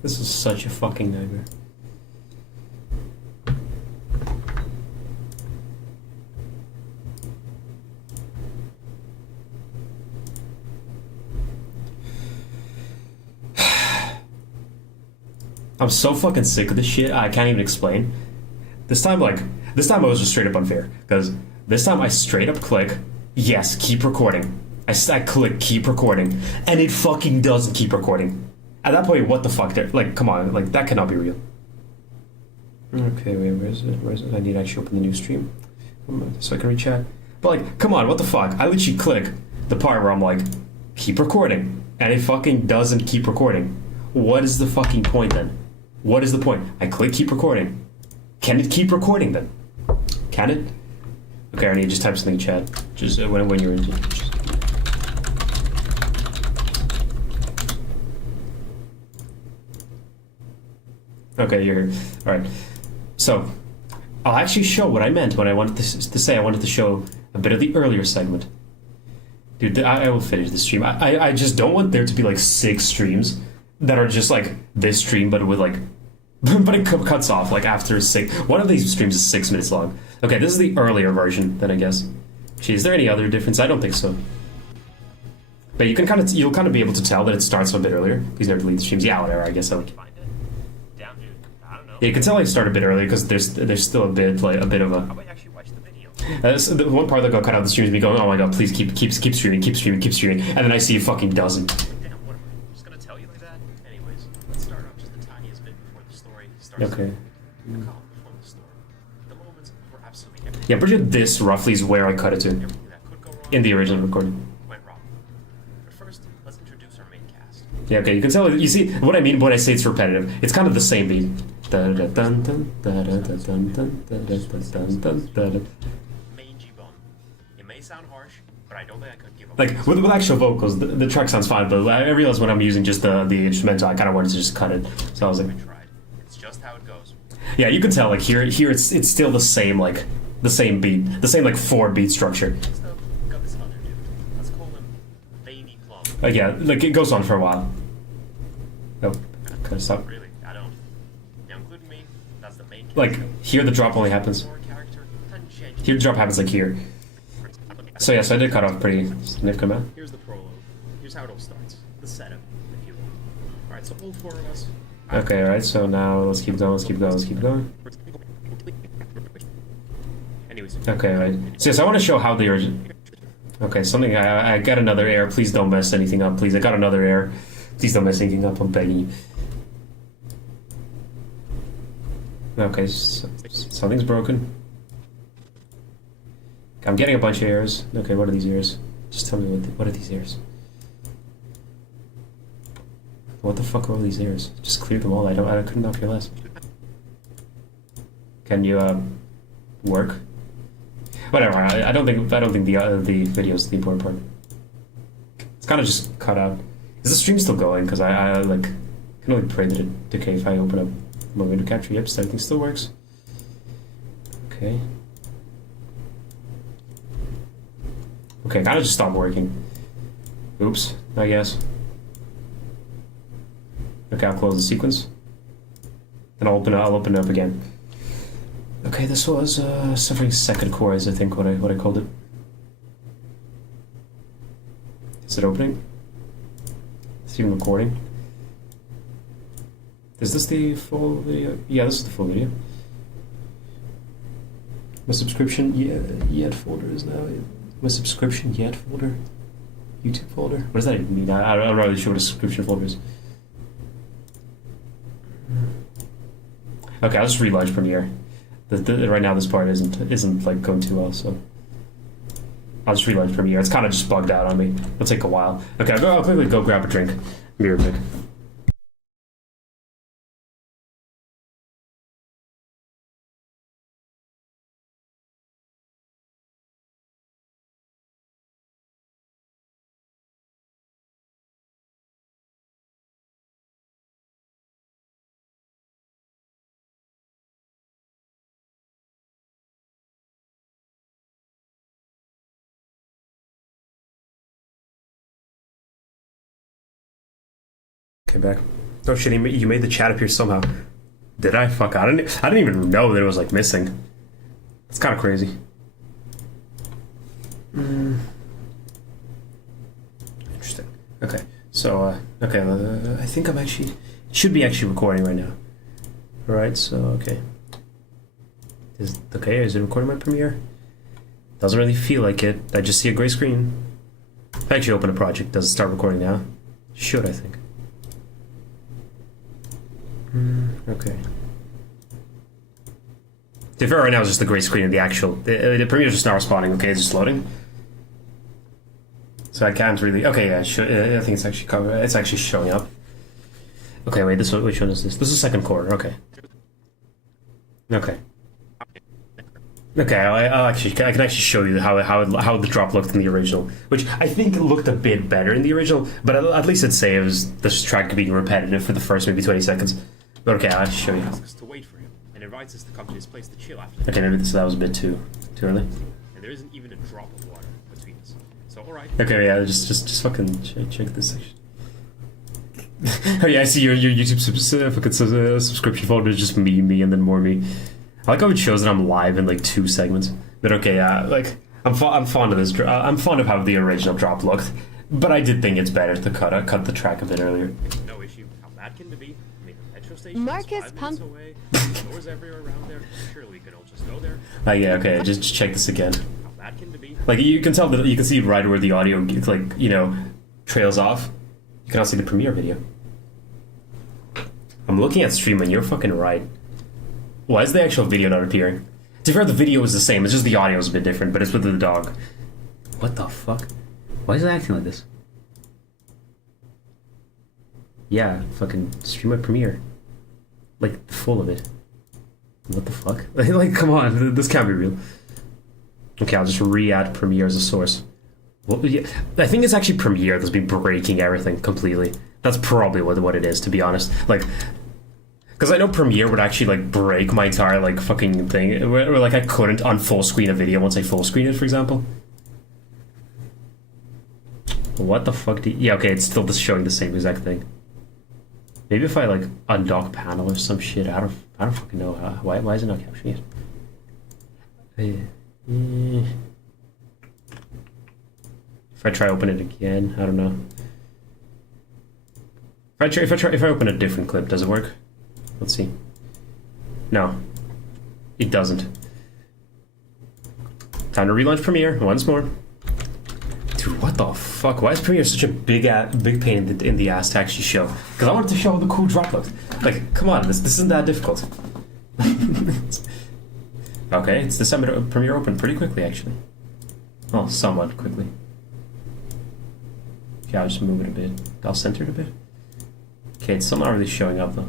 This is such a fucking nightmare. I'm so fucking sick of this shit, I can't even explain. This time I was just straight up unfair. Because this time I straight up click, yes, keep recording. I click keep recording. And it fucking doesn't keep recording. At that point, what the fuck? Like, come on, like, that cannot be real. Okay, wait, where is it? I need to actually open the new stream. So I can reach out. But like, come on, what the fuck? I literally click the part where I'm like, keep recording. And it fucking doesn't keep recording. What is the fucking point then? What is the point? I click keep recording. Can it keep recording then? Can it? Okay, I need to just type something in chat. Just when you're in. Okay, you're here. Alright. So, I'll actually show what I meant when I wanted to say I wanted to show a bit of the earlier segment. Dude, I will finish the stream. I just don't want there to be like 6 streams that are just like this stream, but with like, but it cuts off like after 6. One of these streams is 6 minutes long. Okay, this is the earlier version then, I guess. Gee, is there any other difference? I don't think so. But you'll kind of be able to tell that it starts a bit earlier because they're delete streams. Yeah, whatever. I guess I would. Yeah, you can tell I start a bit early because there's still a bit of a. How about you actually watch the video? So the one part that got cut out of the stream is me going, oh my god, please keep streaming, and then I see it fucking doesn't. Damn, what am I just gonna tell you like that? Anyways, let's start off just the tiniest bit before the story starts. Okay. The column before the story. The moments were absolutely everything. Yeah, pretty sure this roughly is where I cut it to Everything that could go wrong in the original recording. went wrong. But first, let's introduce our main cast. Yeah, okay, you can tell. You see what I mean when I say it's repetitive. It's kind of the same beat. Mangy bum. It may sound harsh, but I don't think I could give up. Like with actual vocals, the track sounds fine, but I realized when I'm using just the instrumental, I kind of wanted to just cut it. So I was like, I tried. It's just how it goes. yeah, you can tell. Like here it's still the same beat, the same like 4 beat structure. Next up, we got this other dude. Let's call him Veiny Plum. Yeah, like it goes on for a while. Nope, kind of stop. Really, I don't. Now, including me, that's the main cast. Like here, the drop only happens. Character, hadn't changed. Here, the drop happens like here. So yeah, so I did cut off pretty significant amount. Here's the prologue. Here's how it all starts. The setup, if you will. Alright, so all 4 of us. Okay, alright, so now let's keep going. Anyways. Okay, right. So yes, I want to show how the original. Okay, something I got another error. Please don't mess anything up, please. I got another error. Please don't mess anything up, I'm begging you. Okay, so, something's broken. I'm getting a bunch of errors. Okay, what are these errors? Just tell me what are these errors? What the fuck are all these errors? Just clear them all. I could not care less. Can you work? Whatever. I don't think the video is the important part. It's kind of just cut out. Is the stream still going? Because I like can only pray that it decay if I open up my window capture. Yep, so everything still works. Okay. Okay, kind of just stopped working. Oops, I guess. Okay, I'll close the sequence. And I'll open it up again. Okay, this was suffering second chorus, I think what I called it. Is it opening? Is it even recording? Is this the full video? Yeah, this is the full video. My subscription yet folder is now my subscription yet folder. YouTube folder? What does that even mean? I'm not really sure what a subscription folder is. Okay, I'll just relaunch Premiere. Right now this part isn't like going too well, so I'll just relaunch Premiere. It's kind of just bugged out on me. It'll take a while. Okay, I'll quickly go grab a drink. Be right back. Okay, back. Oh shit, you made the chat appear somehow. Did I? Fuck, I didn't even know that it was like missing. It's kind of crazy. Interesting. Okay, so okay, I think I'm actually should be actually recording right now. All right, so okay. Is it recording my Premiere? Doesn't really feel like it. I just see a gray screen. If I actually open a project, does it start recording now? Should, I think. Okay. To be fair, right now it's just the gray screen of the actual... The Premiere's just not responding. Okay, it's just loading. So I can't really... Okay, yeah, I think it's actually covered. It's actually showing up. Okay, wait, which one is this? This is second quarter, okay. Okay. Okay, I can actually show you how the drop looked in the original, which I think looked a bit better in the original, but at least it'd say it was this track being repetitive for the first maybe 20 seconds. But okay, I'll show you. Asks us to wait for him and invites us to come to his place to chill after. Okay, maybe that was a bit too early. And there isn't even a drop of water between us. So alright. Okay, yeah, just fucking check this section. Oh yeah, I see your YouTube subscription folder is just me, and then more me. I like how it shows that I'm live in like 2 segments. But okay, yeah, like I'm fond of this. I'm fond of how the original drop looked, but I did think it's better to cut the track a bit earlier. No issue. How bad can it be? I mean, the metro station Marcus is 5 minutes away. Stores everywhere around there. Surely we can all just go there. Yeah, okay, just check this again. How bad can it be? Like you can tell that you can see right where the audio trails off. You can also see the Premiere video. I'm looking at stream and you're fucking right. Why is the actual video not appearing? To be fair, the video is the same, it's just the audio is a bit different, but it's with the dog. What the fuck? Why is it acting like this? Yeah, fucking stream my Premiere. Like, full of it. What the fuck? Like, come on, this can't be real. Okay, I'll just re-add Premiere as a source. Well, yeah, I think it's actually Premiere that's been breaking everything completely. That's probably what it is, to be honest. Like... Because I know Premiere would actually, like, break my entire, like, fucking thing. Where, like, I couldn't un-full screen a video once I full screen it, for example. What the fuck do you... Yeah, okay, it's still just showing the same exact thing. Maybe if I, like, undock panel or some shit. I don't fucking know. Why is it not capturing it? If I try open it again, I don't know. If I open a different clip, does it work? Let's see. No. It doesn't. Time to relaunch Premiere once more. Dude, what the fuck? Why is Premiere such a big pain in the ass to actually show? Because I wanted to show how the cool drop looked. Like, come on, this isn't that difficult. Okay, it's this time Premiere opened pretty quickly, actually. Well, somewhat quickly. Okay, I'll just move it a bit. I'll center it a bit. Okay, it's still not really showing up, though.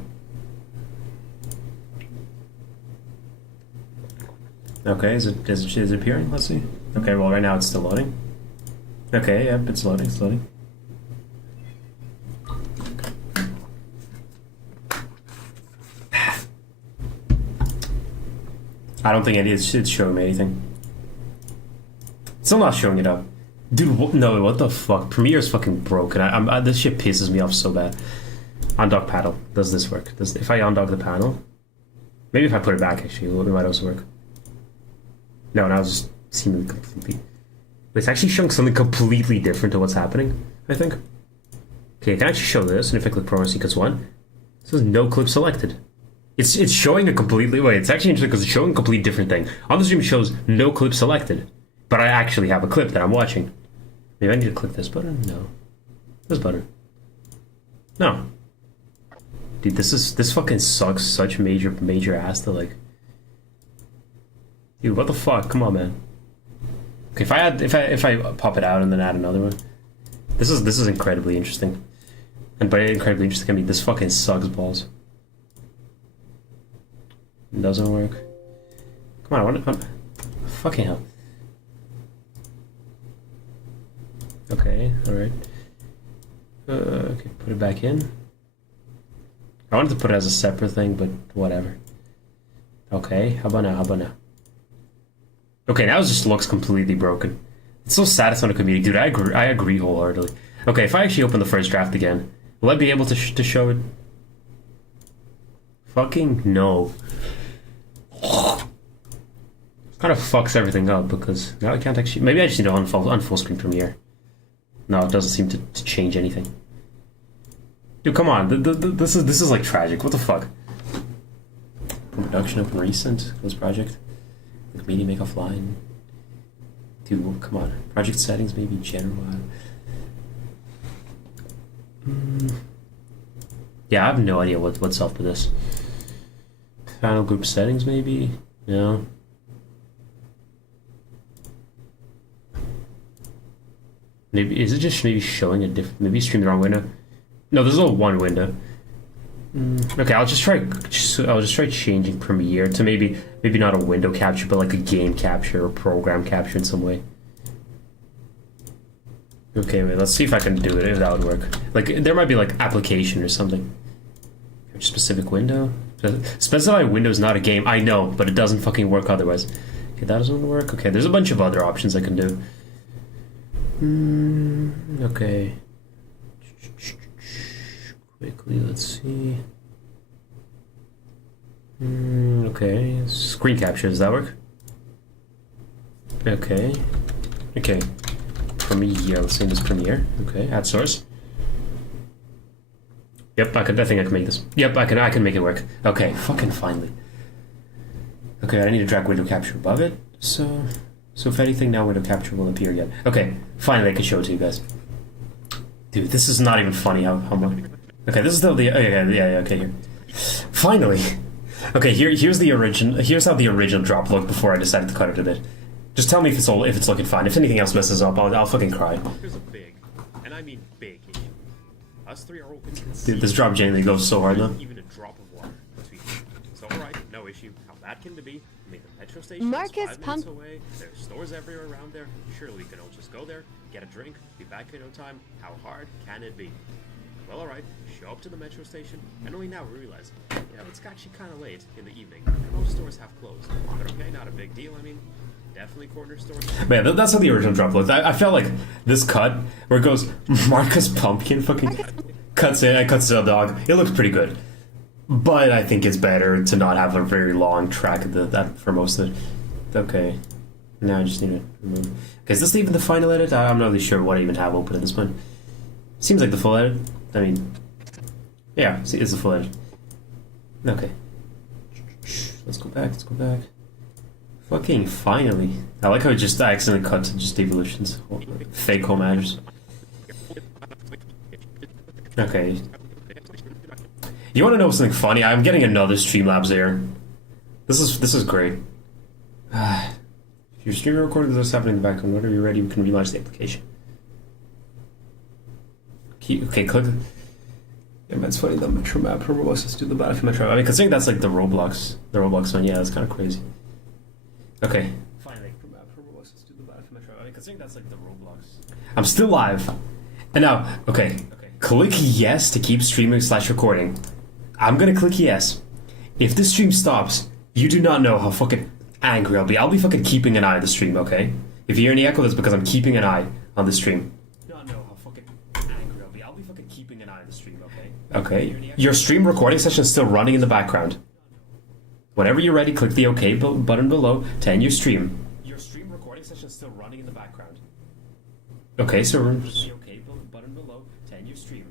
Okay, is it appearing? Let's see. Okay, well right now it's still loading. Okay, yep, it's loading. I don't think it's showing me anything. It's still not showing it up. Dude, no, what the fuck? Premiere's fucking broken. This shit pisses me off so bad. Undock panel. Does this work? If I undock the panel? Maybe if I put it back, actually, it might also work. No, now it's just seemingly completely... It's actually showing something completely different to what's happening, I think. Okay, I can actually show this, and if I click Pro Sequence 1, it says no clip selected. It's showing a completely... Wait, it's actually interesting because it's showing a completely different thing. On the stream it shows no clip selected, but I actually have a clip that I'm watching. Maybe I need to click this button? No. This button. No. Dude, this fucking sucks such major ass to, like... Dude, what the fuck? Come on, man. Okay, if I pop it out and then add another one, this is incredibly interesting. And by incredibly interesting, I mean this fucking sucks balls. It doesn't work. Come on, I want fucking hell. Okay, all right. Okay, put it back in. I wanted to put it as a separate thing, but whatever. Okay, how about now? Okay, now it just looks completely broken. It's so sad it's on a community. Dude, I agree wholeheartedly. Okay, if I actually open the first draft again, will I be able to show it? Fucking no. Kind of fucks everything up because now I can't actually. Maybe I just need to on full screen premiere. No, it doesn't seem to change anything. Dude, come on. This is like tragic. What the fuck? Production open recent. Close project. Media make offline. Dude, come on. Project settings maybe general. Yeah, I have no idea what's up with this. Final group settings maybe? No. Maybe is it just maybe showing a different? Maybe stream the wrong window. No, there's only one window. Okay, I'll just try changing Premiere to maybe not a window capture, but like a game capture or program capture in some way. Okay, wait, let's see if I can do it. If that would work. Like there might be like application or something. Specific window. Specify window is not a game. I know, but it doesn't fucking work otherwise. Okay, that doesn't work. Okay, there's a bunch of other options I can do. Okay. Quickly, let's see. Okay, screen capture, does that work? Okay. Okay. Premiere, let's name this Premiere. Okay, add source. Yep, I think I can make this. Yep, I can make it work. Okay, fucking finally. Okay, I need to drag window capture above it. So if anything, now window capture will appear again. Okay, finally I can show it to you guys. Dude, this is not even funny how much. Okay, this is the okay, here. Finally. Okay, here's the original. Here's how the original drop looked before I decided to cut it a bit. Just tell me if it's looking fine. If anything else messes up, I'll fucking cry. There's a big, and I mean big issue. Us three are open. Dude, this drop genuinely goes so hard now. Even a drop of water between. So alright, no issue. How bad can it be? I mean, the metro station Marcus is 5 minutes away. There's stores everywhere around there. Surely we can all just go there, get a drink, be back in no time. How hard can it be? Well, alright, show up to the metro station, and only now we realize, yeah, it's actually kind of late in the evening, and most stores have closed. But okay, not a big deal, I mean, definitely corner stores. Man, that's how the original drop looked. I felt like this cut, where it goes, Marcus Pumpkin fucking cuts in, and cuts to a dog. It looks pretty good. But I think it's better to not have a very long track of that for most of it. Okay. Now I just need to remove. Okay, is this even the final edit? I'm not really sure what I even have open at this point. Seems like the full edit. I mean, yeah, see, it's the full edit. Okay. Let's go back. Fucking finally. I like how it just accidentally cut to just evolutions. Fake home address. Okay. You want to know something funny? I'm getting another Streamlabs error. This is great. If your streamer recording this happening in the background, whenever you're ready, we can relaunch the application. Okay, click. Yeah, man, it's funny. The Metro map promo us to do the Battlefield Metro. I mean, considering that's like the Roblox one. Yeah, that's kind of crazy. Okay. Finally, map promo us to do the Battlefield Metro. I mean, considering that's like the Roblox. I'm still live, and now, okay. Click yes to keep streaming / recording. I'm gonna click yes. If the stream stops, you do not know how fucking angry I'll be. I'll be fucking keeping an eye on the stream. Okay. If you hear any echo, that's because I'm keeping an eye on the stream. Keeping an eye on the stream, okay? Okay. Your stream recording session is still running in the background. Whenever you're ready, click the OK button below to end your stream. Your stream recording session is still running in the background. Okay, so the OK button below to end your stream.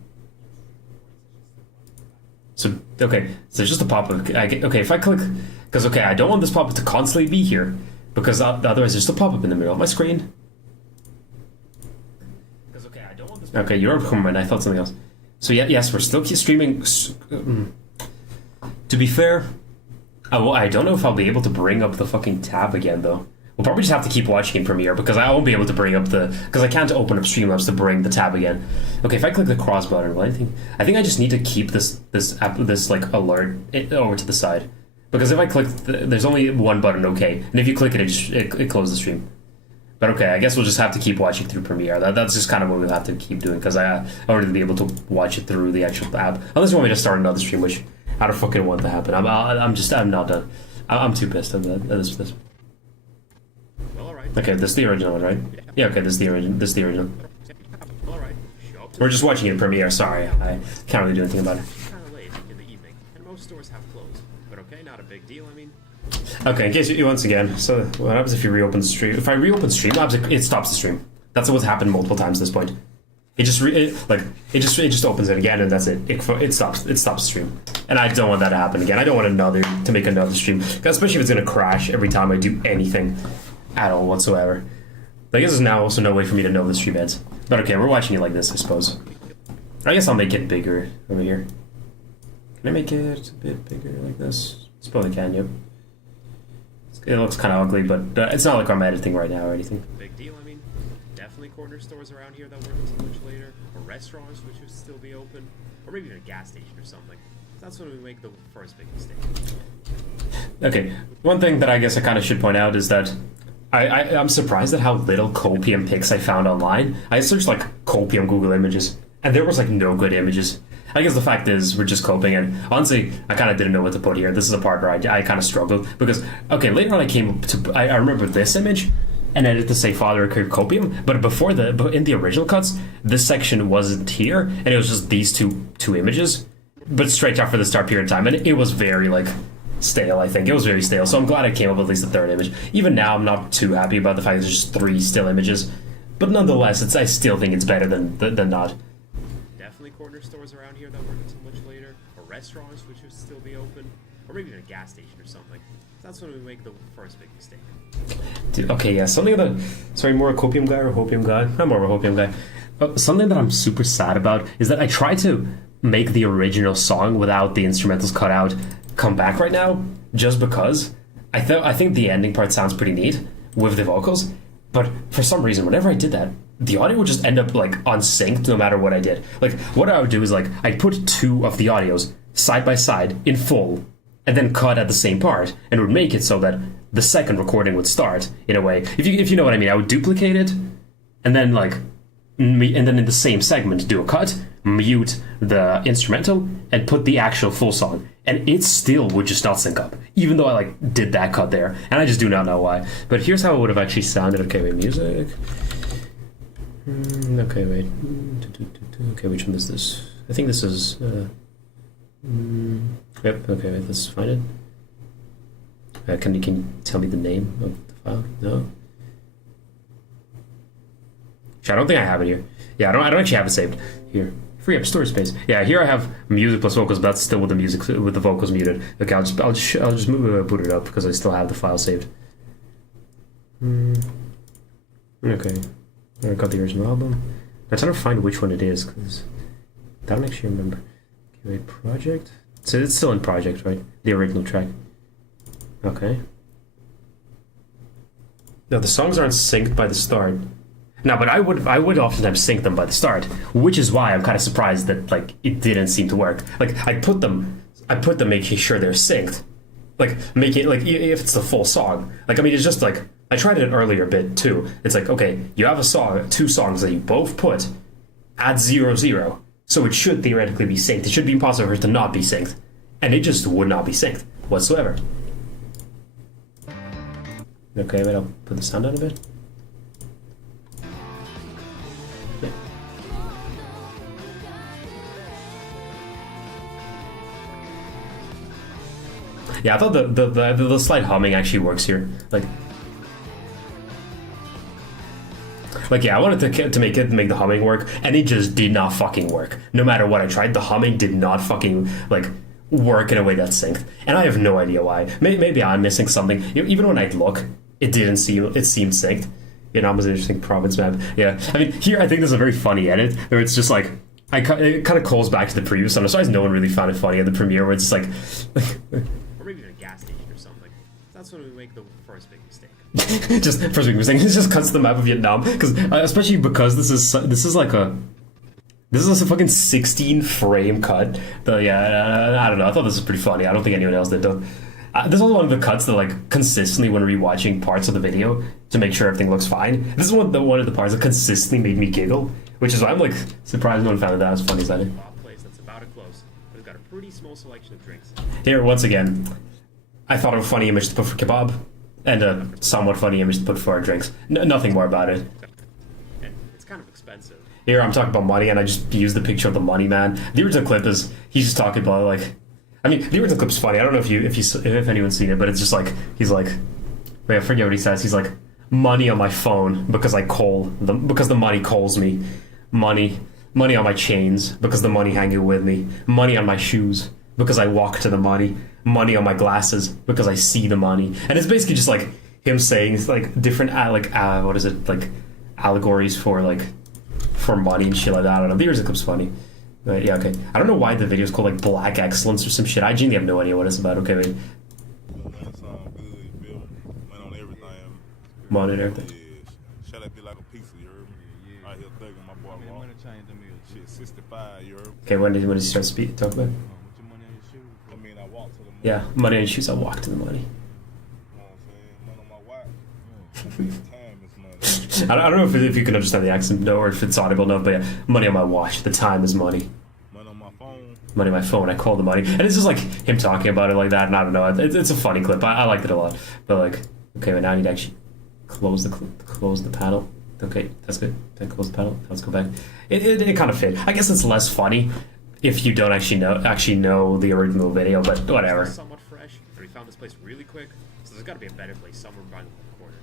So okay, so just a pop-up. Okay, if I click, because okay, I don't want this pop-up to constantly be here, because otherwise there's a pop-up in the middle of my screen. Okay, you're a comment. I thought something else. So yeah, yes, we're still streaming. To be fair, I don't know if I'll be able to bring up the fucking tab again though. We'll probably just have to keep watching in Premiere because I won't be able to bring up because I can't open up Streamlabs to bring the tab again. Okay, if I click the cross button, well, I think I just need to keep this like alert over to the side, because if I click, there's only one button. Okay, and if you click it, it closes the stream. But okay, I guess we'll just have to keep watching through Premiere. That's just kind of what we'll have to keep doing, because I want to be able to watch it through the actual app. Unless you want me to start another stream, which I don't fucking want to happen. I'm not done. I'm too pissed at this. Well, all right. Okay, this is the original one, right? Yeah. Okay, this is the original. All right. We're just watching it in Premiere. Sorry, I can't really do anything about it. Kind of late in the evening, and most stores have closed. But okay, not a big deal, I mean. Okay, in case you once again, so what happens if you reopen the stream? If I reopen Streamlabs, it stops the stream. That's what's happened multiple times at this point. It just opens it again, and that's it. It stops the stream, and I don't want that to happen again. I don't want to make another stream, especially if it's gonna crash every time I do anything at all whatsoever. I guess there's now also no way for me to know the stream ends. But okay, we're watching it like this, I suppose. I guess I'll make it bigger over here. Can I make it a bit bigger like this? I suppose I can, yep. It looks kind of ugly, but it's not like I'm editing right now or anything. Big deal, I mean. Definitely corner stores around here that work until much later, or restaurants which would still be open, or maybe even a gas station or something. That's when we make the first big mistake. Okay, one thing that I guess I kind of should point out is that I'm surprised at how little copium pics I found online. I searched like copium Google images, and there was like no good images. I guess the fact is we're just coping, and honestly, I kind of didn't know what to put here. This is a part where I kind of struggled because okay, later on I remember this image and edit to say father occurred copium, but in the original cuts, this section wasn't here, and it was just these two images, but straight after the start period of time, and it was very like stale. I think it was very stale. So I'm glad I came up with at least the third image. Even now, I'm not too happy about the fact there's just 3 still images, but nonetheless, I still think it's better than not. Definitely corner stores around here that work until much later, or restaurants which would still be open, or maybe even a gas station or something. That's when we make the first big mistake. Dude, okay, yeah, more a copium guy or a hopium guy? I'm more of a hopium guy. Something that I'm super sad about is that I tried to make the original song without the instrumentals cut out come back right now, just because I think the ending part sounds pretty neat with the vocals, but for some reason, whenever I did that, the audio would just end up like unsynced no matter what I did. Like what I would do is like I'd put 2 of the audios side by side in full, and then cut at the same part, and it would make it so that the second recording would start in a way. If you know what I mean, I would duplicate it, and then in the same segment do a cut, mute the instrumental, and put the actual full song, and it still would just not sync up, even though I like did that cut there, and I just do not know why. But here's how it would have actually sounded. Okay, wait, music. Okay, wait. Okay, which one is this? I think this is. Yep. Okay, wait. Let's find it. Can you tell me the name of the file? No. I don't think I have it here. Yeah, I don't actually have it saved here. Free up storage space. Yeah, here I have music plus vocals, but that's still with the vocals muted. Okay, I'll just boot it up because I still have the file saved. Okay. I got the original album. I'm trying to find which one it is because I don't actually remember. Okay, wait, project. So it's still in project, right? The original track. Okay. No, the songs aren't synced by the start. No, but I would oftentimes sync them by the start, which is why I'm kind of surprised that like it didn't seem to work. Like I put them making sure they're synced. Like make it like if it's the full song. Like I mean, it's just like. I tried it earlier a bit too. It's like, okay, you have 2 songs that you both put at 0-0, so it should theoretically be synced. It should be impossible for it to not be synced, and it just would not be synced whatsoever. Okay, wait, I'll put the sound down a bit. Yeah. Yeah, I thought the slight humming actually works here. Like yeah, I wanted to make the humming work, and it just did not fucking work. No matter what I tried, the humming did not fucking like work in a way that's synced, and I have no idea why. Maybe I'm missing something. Even when I look, it seemed synced. Vietnam was an interesting province map. Yeah, I mean here I think there's a very funny edit where it's just like it kind of calls back to the previous. I'm surprised no one really found it funny at the premiere where it's like. Or maybe in a gas station or something. That's when we make the first big mistake. Just first big mistake. It just cuts the map of Vietnam because especially because this is a fucking 16 frame cut. I don't know. I thought this was pretty funny. I don't think anyone else did though. This is one of the cuts that like consistently when rewatching parts of the video to make sure everything looks fine. This is one of the parts that consistently made me giggle, which is why I'm like surprised no one found that as funny as I did. Place that's about to close. We've got a pretty small selection of drinks. Here once again, I thought of a funny image to put for kebab. And a somewhat funny image to put for our drinks. Nothing more about it. And it's kind of expensive. Here I'm talking about money, and I just used the picture of the money man. The original clip is he's just talking about like I mean, the original clip's funny. I don't know if anyone's seen it, but it's just like he's like, wait, I forget what he says. He's like, money on my phone because the money calls me, money on my chains because the money hanging with me, money on my shoes because I walk to the money on my glasses because I see the money, and it's basically just like him saying like different what is it, like allegories for money and shit like that. I don't know. The original clip's funny. But yeah, okay. I don't know why the video's called like Black Excellence or some shit. I genuinely have no idea what it's about. Okay, wait. Money and everything. Yeah, shut up, be like a pizza, you heard me? Yeah. Out here thugging my boy. Man, money changed them shit, 65, you heard me? Okay, when did you start talk about it? With your money in your shoes. I mean, I walk to the money. Yeah, money on your shoes. I walk to the money. You know what I'm saying? Money on my watch. I mean, time is money. I don't know if you can understand the accent, no, or if it's audible enough, but yeah, money on my watch. The time is money. Money on my phone. Money on my phone. I call the money, and it's just like him talking about it like that. And I don't know. It's a funny clip. I liked it a lot. But like, okay, but now I need to actually close the panel. Okay, that's good. Then close the panel. Let's go back. It kind of fit. I guess it's less funny if you don't actually know the original video, but whatever. Somewhat fresh, and we found this place really quick, so there's got to be a better place somewhere around the corner.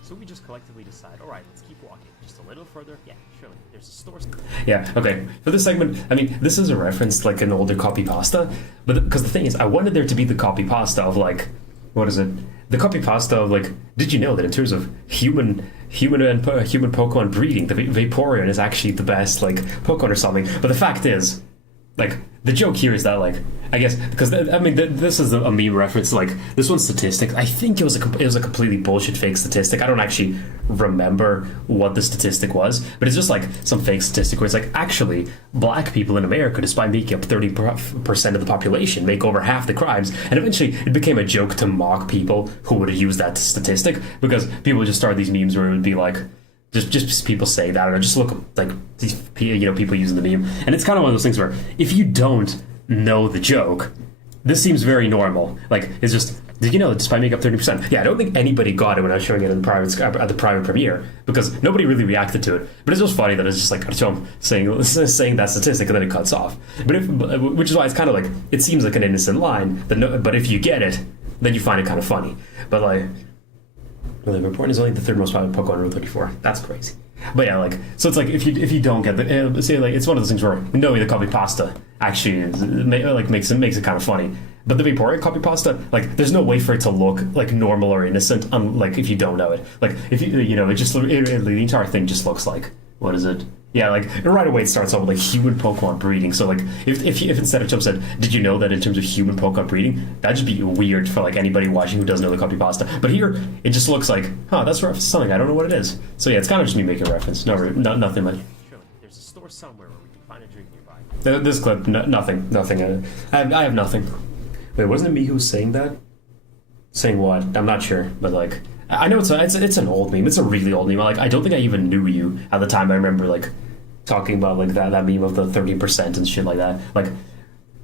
So we just collectively decide, all right, let's keep walking just a little further. Yeah, surely there's a store. Yeah, okay. For this segment, I mean, this is a reference to like an older copy pasta, but because the thing is, I wanted there to be the copy pasta of like, what is it? The copy pasta of like, did you know that in terms of human Pokemon breeding, the Vaporeon is actually the best like Pokemon or something? But the fact is, like, the joke here is that like, I guess because this is a meme reference. Like this one's statistics. I think it was a completely bullshit fake statistic. I don't actually remember what the statistic was, but it's just like some fake statistic where it's like actually black people in America, despite making up 30% of the population, make over half the crimes. And eventually, it became a joke to mock people who would use that statistic because people would just start these memes where it would be like. Just people say that, or just look like these people using the meme, and it's kind of one of those things where if you don't know the joke, this seems very normal. Like it's just, did you know that despite making up 30%? Yeah, I don't think anybody got it when I was showing it in at the private premiere because nobody really reacted to it. But it's just funny that it's just like Artyom saying that statistic and then it cuts off. Which is why it's kind of like it seems like an innocent line, but if you get it, then you find it kind of funny. But like. Well, the Vaporeon is only the third most popular Pokemon on Route 34. That's crazy. But yeah, like, so it's like if you don't get the say like it's one of those things where knowing the copy pasta actually makes it kind of funny. But the Vaporeon copy pasta, like, there's no way for it to look like normal or innocent, like if you don't know it. Like if the entire thing just looks like, what is it? Yeah, like right away it starts off with like human Pokemon breeding. So like if instead of Chum said, did you know that in terms of human Pokemon breeding, that'd just be weird for like anybody watching who doesn't know the copy pasta. But here it just looks like, that's something I don't know what it is. So yeah, it's kind of just me making a reference. Nothing much. Surely there's a store somewhere where we can find a drink nearby. This clip, nothing. I have nothing. Wait, wasn't it me who was saying that? Saying what? I'm not sure, but like I know it's an old meme. It's a really old meme. Like I don't think I even knew you at the time. I remember like talking about like that meme of the 30% and shit like that. Like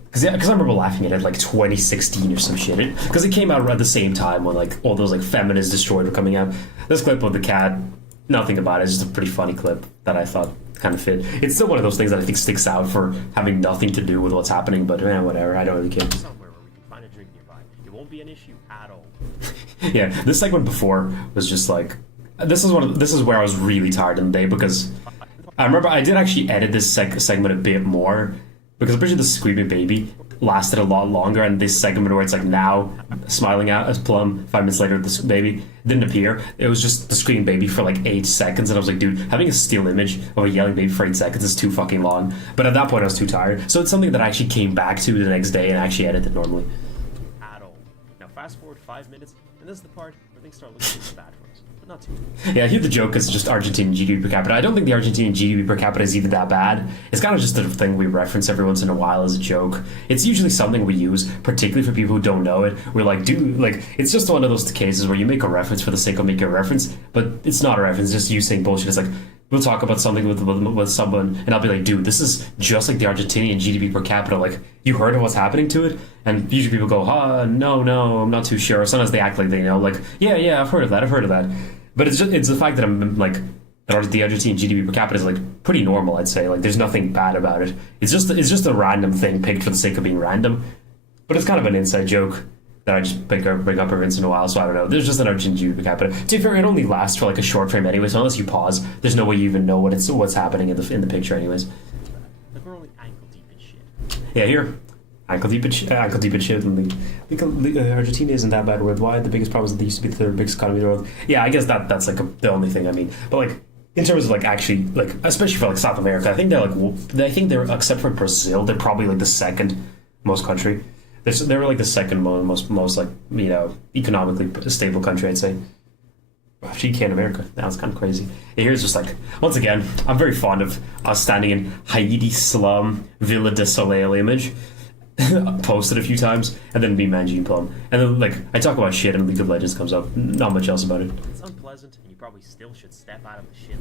because I remember laughing at it like 2016 or some shit. Because it came out at the same time when like all those like Feminist Destroyed were coming out. This clip of the cat, nothing about it. It's just a pretty funny clip that I thought kind of fit. It's still one of those things that I think sticks out for having nothing to do with what's happening. But whatever. I don't really care. Somewhere where we can find a drink nearby. It won't be an issue at all. Yeah, this segment before was just like this is where I was really tired in the day because I remember I did actually edit this segment a bit more because I'm pretty sure the screaming baby lasted a lot longer, and this segment where it's like now smiling out as Plum 5 minutes later this baby didn't appear. It was just the screaming baby for like 8 seconds, and I was like, dude, having a still image of a yelling baby for 8 seconds is too fucking long. But at that point I was too tired, so it's something that I actually came back to the next day and actually edited normally. At all. Now fast forward 5 minutes, and this is the part where things start looking bad for us. But not too bad. Yeah, here the joke is just Argentinian GDP per capita. I don't think the Argentinian GDP per capita is even that bad. It's kind of just a thing we reference every once in a while as a joke. It's usually something we use, particularly for people who don't know it. We're like, it's just one of those cases where you make a reference for the sake of making a reference, but it's not a reference, it's just you saying bullshit. It's like, we'll talk about something with someone, and I'll be like, dude, this is just like the Argentinian GDP per capita. Like, you heard of what's happening to it? And usually people go, no, I'm not too sure. Sometimes they act like they know, like, yeah, I've heard of that. But it's the fact that I'm like, that the Argentinian GDP per capita is like pretty normal, I'd say. Like, there's nothing bad about it. It's just a random thing picked for the sake of being random. But it's kind of an inside joke that I just bring up every once in a while, so I don't know. There's just an Argentine per capita. To be fair, it only lasts for like a short frame anyway, so unless you pause, there's no way you even know what's happening in the picture anyways. Like we're only ankle deep in shit. Yeah, here. Ankle deep in shit. And Argentina isn't that bad worldwide. The biggest problem is that they used to be the third biggest economy in the world. Yeah, I guess that's like the only thing I mean. But like, in terms of like actually like, especially for like South America, I think they're except for Brazil, they're probably like the second most country. They're like the second most like, you know, economically stable country, I'd say. After you can America. That was kind of crazy. Yeah, here's just like, once again, I'm very fond of us standing in Haiti slum Villa de Soleil image. Posted a few times, and then me managing plum. And then like I talk about shit and League of Legends comes up. Not much else about it. It's unpleasant, and you probably still should step out of the shit.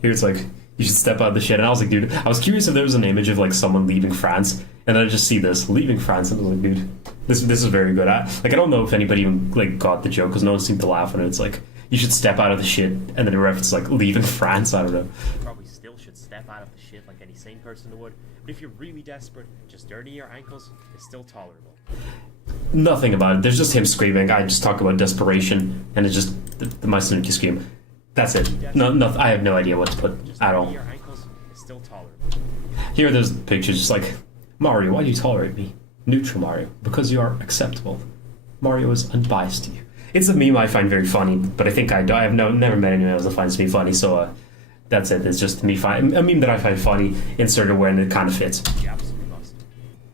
Here it's like, you should step out of the shit. And I was like, dude, I was curious if there was an image of like someone leaving France, and then I just see this leaving France, and I was like, dude, this is very good. I don't know if anybody even like got the joke because no one seemed to laugh on it. It's like, you should step out of the shit, and then it references like leaving France. I don't know. You probably still should step out of the shit like any sane person would. But if you're really desperate, just dirtying your ankles is still tolerable. Nothing about it. There's just him screaming. I just talk about desperation, and it's just my Suzuki scream. That's it. No, I have no idea what to put Just at dirtying all. your ankles is still tolerable. Here, there's pictures just like, Mario, why do you tolerate me? Neutral Mario, because you are acceptable. Mario is unbiased to you. It's a meme I find very funny, but I think I have never met anyone else that finds me funny, so that's it. It's just me a meme that I find funny, inserted when it kind of fits. You absolutely must.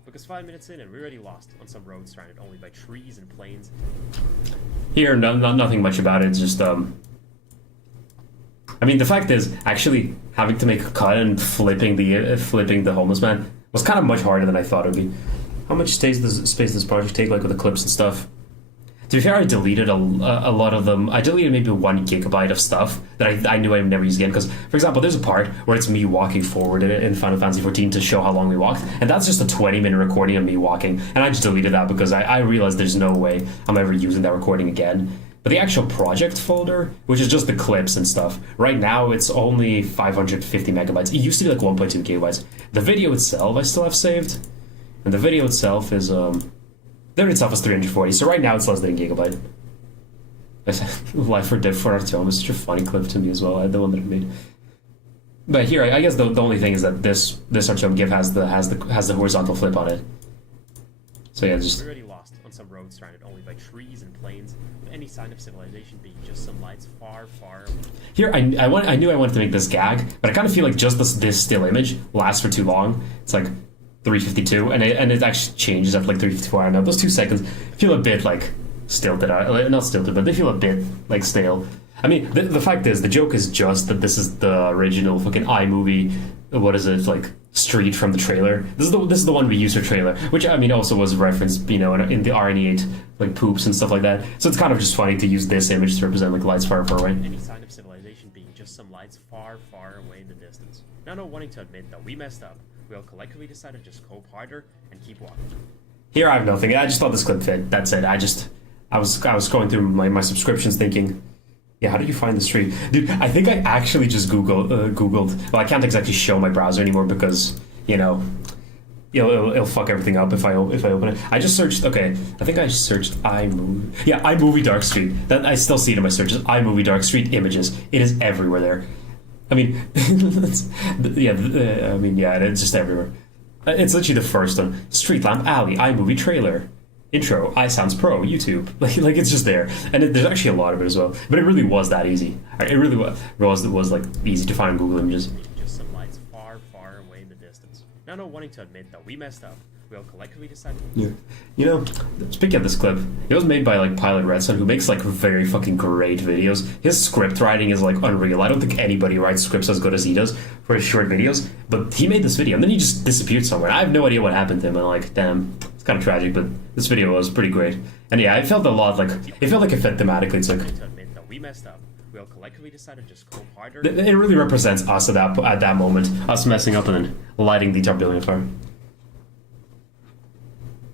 Because 5 minutes in and we're already lost on some road surrounded only by trees and plains. Here, nothing much about it. It's just I mean, the fact is, actually having to make a cut and flipping the homeless man was kind of much harder than I thought it would be. How much space does this project take, like with the clips and stuff? To be fair, I deleted a lot of them. I deleted maybe 1 gigabyte of stuff that I knew I would never use again. Because, for example, there's a part where it's me walking forward in Final Fantasy XIV to show how long we walked. And that's just a 20-minute recording of me walking. And I just deleted that because I realized there's no way I'm ever using that recording again. But the actual project folder, which is just the clips and stuff, right now it's only 550 megabytes. It used to be like 1.2 gigabytes. The video itself I still have saved. And the video itself is... The video itself is 340, so right now it's less than a gigabyte. Life for Dead for Artyom is such a funny clip to me as well, the one that I made. But here, I guess the only thing is that this Artyom GIF has the horizontal flip on it. So yeah, just... We're already lost on some roads surrounded only by trees and plains, with any sign of civilization being just some lights far, far away. Here, I knew I wanted to make this gag, but I kind of feel like just this still image lasts for too long. It's like 352, and it actually changes after like 354. I don't know. Those 2 seconds feel a bit like stilted. Not stilted, but they feel a bit like stale. I mean, the fact is, the joke is just that this is the original fucking iMovie. What is it, like street from the trailer? This is the one we used for trailer, which I mean also was referenced, you know, in the RNE8 like poops and stuff like that. So it's kind of just funny to use this image to represent like lights far, far away. Any sign of civilization being just some lights far, far away in the distance. Now, not wanting to admit that we messed up, we all collectively decided to just cope harder and keep walking. Here I have nothing. I just thought this clip fit. That's it. I was scrolling through my subscriptions thinking, yeah, how do you find the street? Dude, I think I actually just Googled. Well, I can't exactly show my browser anymore because, you know, it'll fuck everything up if I open it. I just searched, okay, I think I searched iMovie. Yeah, iMovie Dark Street. That I still see it in my searches. iMovie Dark Street images. It is everywhere there. I mean, it's just everywhere. It's literally the first one. Street Lamp Alley, iMovie trailer. Intro, iSounds Pro, YouTube. Like it's just there. And there's actually a lot of it as well. But it really was that easy. It really was like easy to find Google images. Just some lights far, far away in the distance. Now, not wanting to admit that we messed up, we all collectively decided... Yeah. You know, speaking of this clip, it was made by like Pilot Redson, who makes like very fucking great videos. His script writing is like unreal. I don't think anybody writes scripts as good as he does for his short videos. But he made this video and then he just disappeared somewhere. I have no idea what happened to him. And like, damn, it's kind of tragic. But this video was pretty great. And yeah, it felt a lot like it fit thematically. It's like to admit that we messed up. We all collectively decided to just cope harder. It really represents us at that moment, us messing up and then lighting the Tarbillon fire.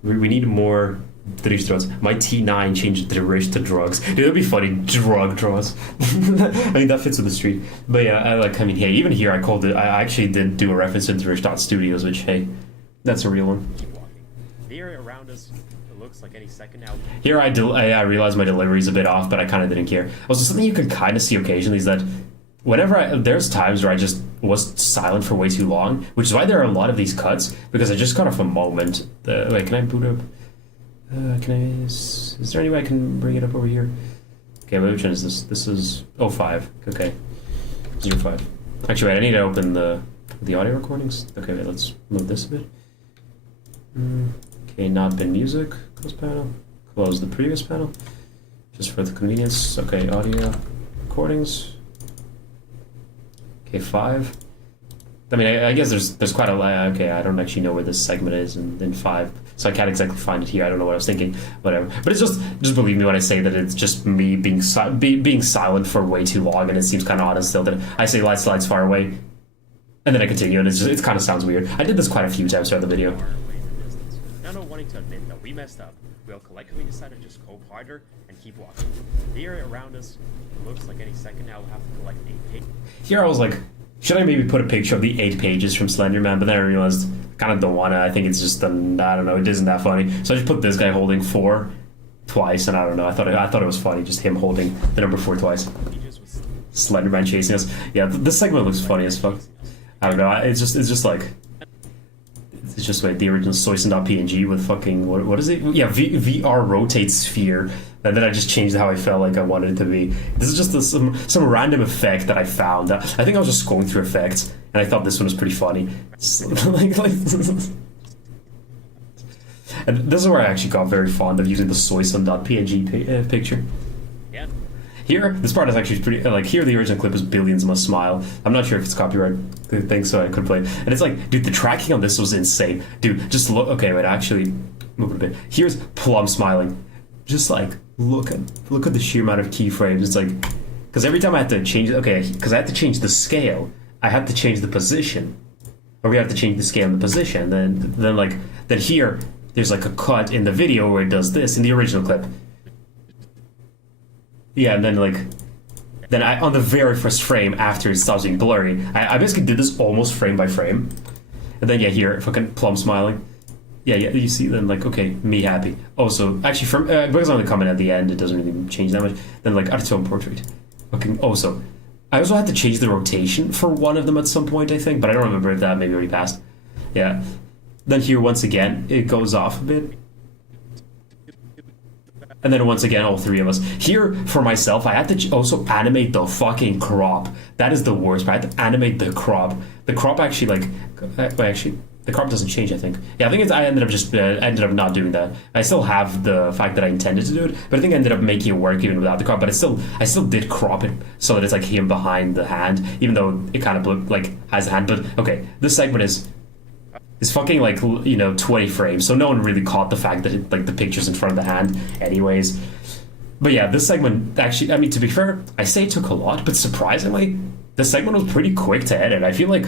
We need more Drift drugs. My T9 changed Drift to drugs. Dude, that'd be funny. Drug draws. I mean, that fits with the street. But yeah, hey, even here I called it. I actually did do a reference to Drift Studios, which, hey, that's a real one. Keep walking. The area around us looks like any second now. Here I realize my delivery is a bit off, but I kind of didn't care. Also, something you can kind of see occasionally is that whenever there's times where I just was silent for way too long, which is why there are a lot of these cuts, because I just got off a moment. Wait, can I boot up? Is there any way I can bring it up over here? Okay, which one is this? This is 05. Okay, 05. Actually, wait, I need to open the audio recordings. Okay, wait, let's move this a bit. Okay, not bin music. Close panel. Close the previous panel, just for the convenience. Okay, audio recordings. Okay, 5. I mean, I guess there's quite a lot. Okay, I don't actually know where this segment is in 5, so I can't exactly find it here. I don't know what I was thinking. Whatever. But it's just believe me when I say that it's just me being silent for way too long, and it seems kind of honest still that I say lights far away, and then I continue, and it kind of sounds weird. I did this quite a few times throughout the video. Now, not wanting to admit that we messed up, we all collectively decided to just cope harder and keep walking. The area around us looks like any second now we'll have to collect 8 pages. Here I was like, should I maybe put a picture of the 8 pages from Slenderman? But then I realized I kind of don't want to. I think it's just I don't know. It isn't that funny. So I just put this guy holding 4 twice, and I don't know. I thought it was funny, just him holding the number 4 twice. Slenderman chasing us. Yeah, this segment looks funny as fuck. I don't know. It's just like. It's just like the original Soyson.png with fucking what is it? Yeah, VR rotate sphere, and then I just changed how I felt like I wanted it to be. This is just some random effect that I found. I think I was just scrolling through effects, and I thought this one was pretty funny. And this is where I actually got very fond of using the Soyson.png picture. Yeah. Here, this part is actually pretty, like, here the original clip is Billions Must Smile. I'm not sure if it's copyright thing, so I couldn't play it. And it's like, dude, the tracking on this was insane. Dude, just look, okay, wait, actually, move it a bit. Here's Plum smiling. Just like, look at the sheer amount of keyframes. It's like, because every time I had to change, because I had to change the scale, I had to change the position. Or we have to change the scale and the position. Then here, there's like a cut in the video where it does this in the original clip. Yeah, and then I, on the very first frame after it stops being blurry, I basically did this almost frame by frame. And then, yeah, here, fucking Plum smiling. Yeah, you see, then, like, okay, me happy. Also, actually, from because on the comment at the end, it doesn't really change that much. Then, like, Artone portrait. Okay, also, I also had to change the rotation for one of them at some point, I think, but I don't remember if that maybe already passed. Yeah. Then here, once again, it goes off a bit. And then once again, all 3 of us. Here, for myself, I had to also animate the fucking crop. That is the worst part. I had to animate the crop. The crop actually, the crop doesn't change, I think. Yeah, I think I ended up not doing that. I still have the fact that I intended to do it, but I think I ended up making it work even without the crop. But I still did crop it so that it's like him behind the hand, even though it kind of looked like has a hand. But okay, this segment is fucking, like, 20 frames, so no one really caught the fact that it, like, the picture's in front of the hand anyways. But yeah, this segment actually, I mean, to be fair, I say it took a lot, but surprisingly, the segment was pretty quick to edit. I feel like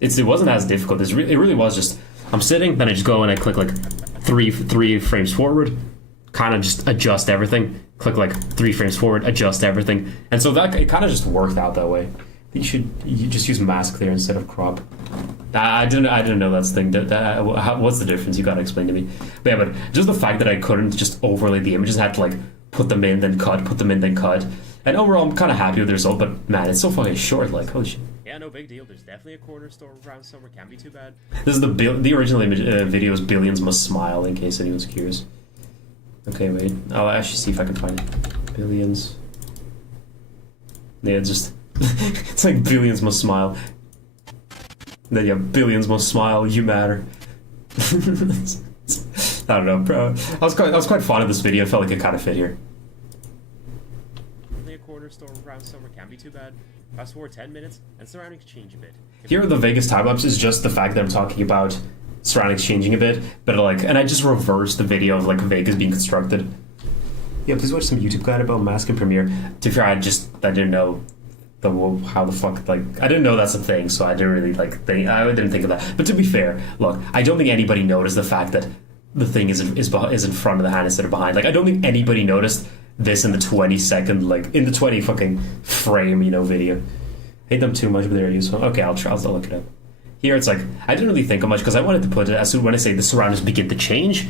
it wasn't as difficult. It really was just, I'm sitting, then I just go and I click like three frames forward, kind of just adjust everything, click like 3 frames forward, adjust everything, and so that it kind of just worked out that way. You just use mask there instead of crop. I didn't know that's the thing. What's the difference? You gotta explain to me. But yeah, but just the fact that I couldn't just overlay the images, I had to like put them in, then cut, put them in, then cut. And overall, I'm kind of happy with the result. But man, it's so fucking short. Like, holy shit. Yeah, no big deal. There's definitely a corner store around somewhere. Can't be too bad. This is the original image video is Billions Must Smile, in case anyone's curious. Okay, wait. I'll actually see if I can find it. Billions. Yeah, just it's like Billions Must Smile. And then yeah, Billions Must Smile. You matter. I don't know, bro. I was quite fond of this video. I felt like it kind of fit here. A corner store around somewhere can't be too bad. Fast forward 10 minutes and surroundings change a bit. Here, the Vegas time-lapse is just the fact that I'm talking about surroundings changing a bit, but like, and I just reversed the video of like Vegas being constructed. Yeah, please watch some YouTube guide about Mask and Premiere. To be fair, I didn't know how the fuck, like, I didn't know that's a thing, so I didn't really like I didn't think of that. But to be fair, look, I don't think anybody noticed the fact that the thing is in front of the hand instead of behind. Like, I don't think anybody noticed this in the 20-second, like, in the 20 fucking frame, video. I hate them too much, but they're useful. Okay, I'll look it up. Here it's like, I didn't really think of much because I wanted to put it as soon when I say the surroundings begin to change.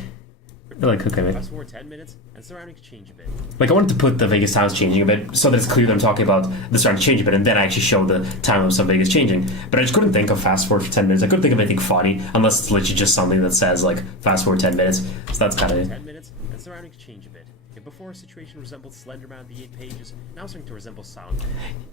Like, okay, man. Fast forward 10 minutes, and surroundings change a bit. Like, I wanted to put the Vegas times changing a bit so that it's clear that I'm talking about the surroundings changing a bit, and then I actually show the time of some Vegas changing. But I just couldn't think of fast forward for 10 minutes. I couldn't think of anything funny unless it's literally just something that says, like, fast forward 10 minutes. So that's kind of it. 10 minutes, and surroundings change a bit. If before a situation resembled Slenderman on the 8 pages, now it's starting to resemble Sound.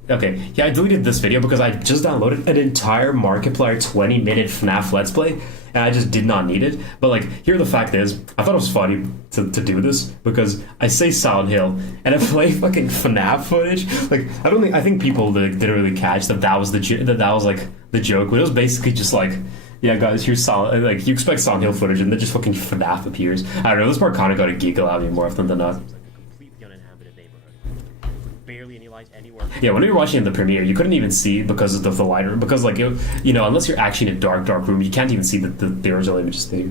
Okay, yeah, I deleted this video because I just downloaded an entire Markiplier 20-minute FNAF Let's Play, and I just did not need it. But, like, here the fact is, I thought it was funny to do this because I say Silent Hill, and I play fucking FNAF footage. Like, I think people didn't really catch that was like, the joke, but it was basically just like, yeah, guys, here's Silent... Like, you expect Silent Hill footage, and then just fucking FNAF appears. I don't know, this part kind of got a giggle out of me more often than not. Seems like a completely uninhabited neighborhood. With barely any light anywhere. Yeah, when we were watching in the premiere, you couldn't even see because of the light room. Because, like, you know, unless you're actually in a dark room, you can't even see the original images there.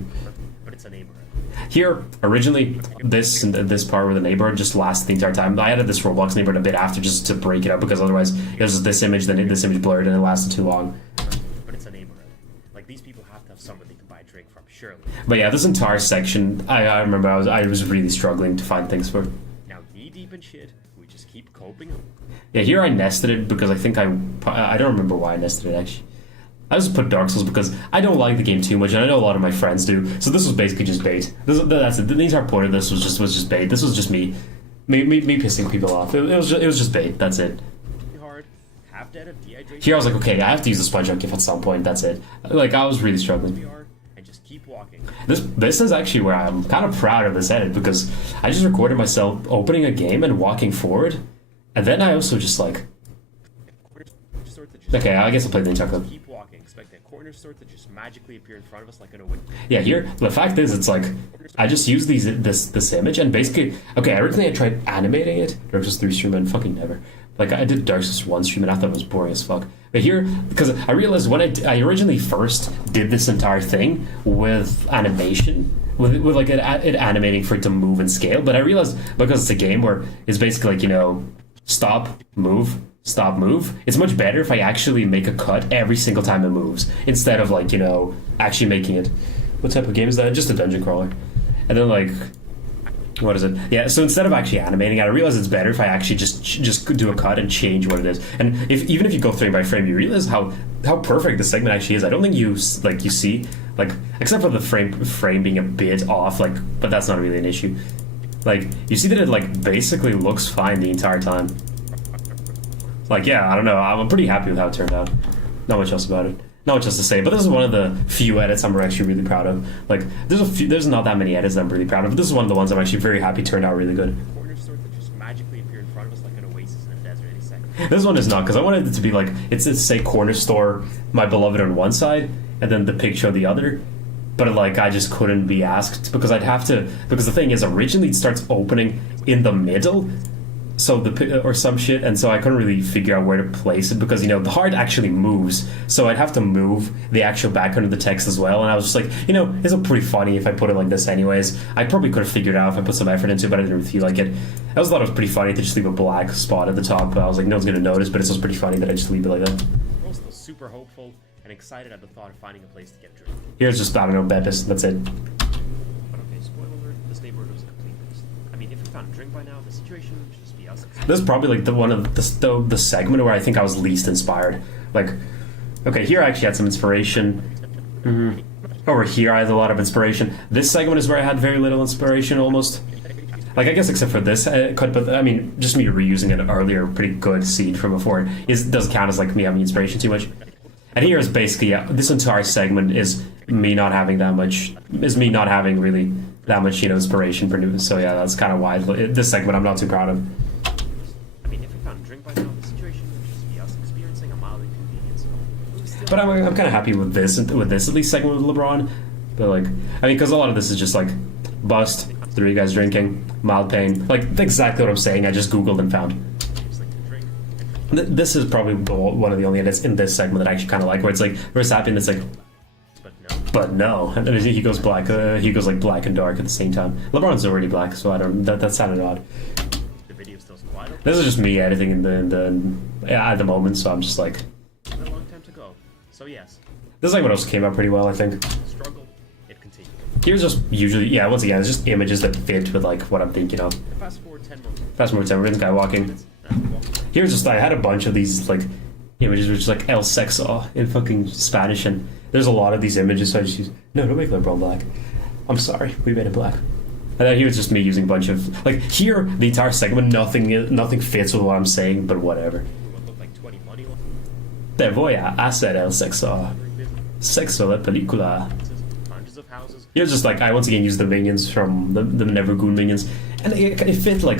But it's a neighborhood. Here, originally, this part with the neighborhood just lasted the entire time. I added this Roblox neighborhood a bit after just to break it up because otherwise it was this image, then this image blurred, and it lasted too long. But it's a neighborhood. Like, these people have to have somewhere they can buy a drink from, surely. But yeah, this entire section, I remember I was really struggling to find things for. Now, knee-deep in shit, we just keep coping up. Yeah, here I nested it because I think I don't remember why I nested it actually. I just put Dark Souls because I don't like the game too much, and I know a lot of my friends do. So this was basically just bait. That's it. The entire point of this was just bait. This was just me pissing people off. It was just bait. That's it. Hard, half dead of dehydration. Here I was like, okay, I have to use the sponge gift at some point. That's it. Like, I was really struggling. And just keep walking. This is actually where I'm kind of proud of this edit because I just recorded myself opening a game and walking forward, and then I also just like. Okay, I guess I'll play the entire clip. Keep walking, expecting a corner store to just magically appear in front of us like in a window. Yeah, here the fact is, it's like I just used this image and basically, okay, originally I tried animating it, Dark Souls 3 stream and fucking never. Like I did Dark Souls 1 stream and I thought it was boring as fuck. But here, because I realized when I originally first did this entire thing with animation, with like it animating for it to move and scale, but I realized because it's a game where it's basically like, you know, stop, move, it's much better if I actually make a cut every single time it moves instead of like, you know, actually making it. What type of game is that? Just a dungeon crawler. And then like, what is it? Yeah, so instead of actually animating it, I realize it's better if I actually just do a cut and change what it is. And even if you go frame by frame, you realize how perfect this segment actually is. I don't think you see like, except for the frame being a bit off, like, but that's not really an issue. Like, you see that it like basically looks fine the entire time. Like, yeah, I don't know. I'm pretty happy with how it turned out. Not much else about it. Not much else to say. But this is one of the few edits I'm actually really proud of. Like, there's not that many edits that I'm really proud of. But this is one of the ones I'm actually very happy turned out really good. Corner store that just magically appear in front of us like an oasis in a desert any second. This one is not, because I wanted it to be like, it's say corner store, my beloved on one side, and then the picture on the other. But like, I just couldn't be asked because I'd have to. Because the thing is, originally it starts opening in the middle. So or some shit, and so I couldn't really figure out where to place it because, you know, the heart actually moves, so I'd have to move the actual background of the text as well. And I was just like, you know, it's pretty funny if I put it like this anyways. I probably could have figured it out if I put some effort into it, but I didn't really feel like it. I also thought it was pretty funny to just leave a black spot at the top, but I was like, no one's gonna notice, but it's just pretty funny that I just leave it like that. We're still super hopeful and excited at the thought of finding a place to get a drink. Here's just, I don't know, Beppis, that's it. But okay, spoiler alert, this neighborhood was a complete waste. I mean, if we found a drink by now, the situation would just be us. This is probably like one of the segment where I think I was least inspired. Like, okay, here I actually had some inspiration. Over here I had a lot of inspiration. This segment is where I had very little inspiration almost. Like, I guess except for this cut, but I mean, just me reusing an earlier pretty good scene from before doesn't count as like me having inspiration too much. And here is basically, this entire segment is me not having really that much, you know, inspiration for news. So yeah, that's kind of why this segment I'm not too proud of. I mean, if we found a drink by now, the situation would just be us experiencing a mild inconvenience. But I'm kind of happy with this at least segment with LeBron. But like, I mean, because a lot of this is just like bust, 3 guys drinking, mild pain, like exactly what I'm saying. I just googled and found. This is probably one of the only edits in this segment that I actually kind of like, where it's like verse happy and it's like, but no, and then he goes black. He goes like black and dark at the same time. LeBron's already black, so I don't. That sounded odd. The video still quiet. This is just me editing at the moment, so I'm just like. A long time to go. So yes. This segment also came out pretty well, I think. Struggle. It continues. Here's just usually, yeah, once again, it's just images that fit with like what I'm thinking of. Fast forward 10 months. Fast forward 10 minutes, guy walking. Here's just, I had a bunch of these like images which is like El Sexo in fucking Spanish, and there's a lot of these images, so I just use, no, don't make LeBron black. I'm sorry, we made it black. And then here's just me using a bunch of, like, here, the entire segment, nothing fits with what I'm saying, but whatever. What looked like 20 money Te voy a hacer el sexo. Sexo la película. hundreds of houses. Here's just like, I once again used the minions from the Nevergoon minions, and it fit like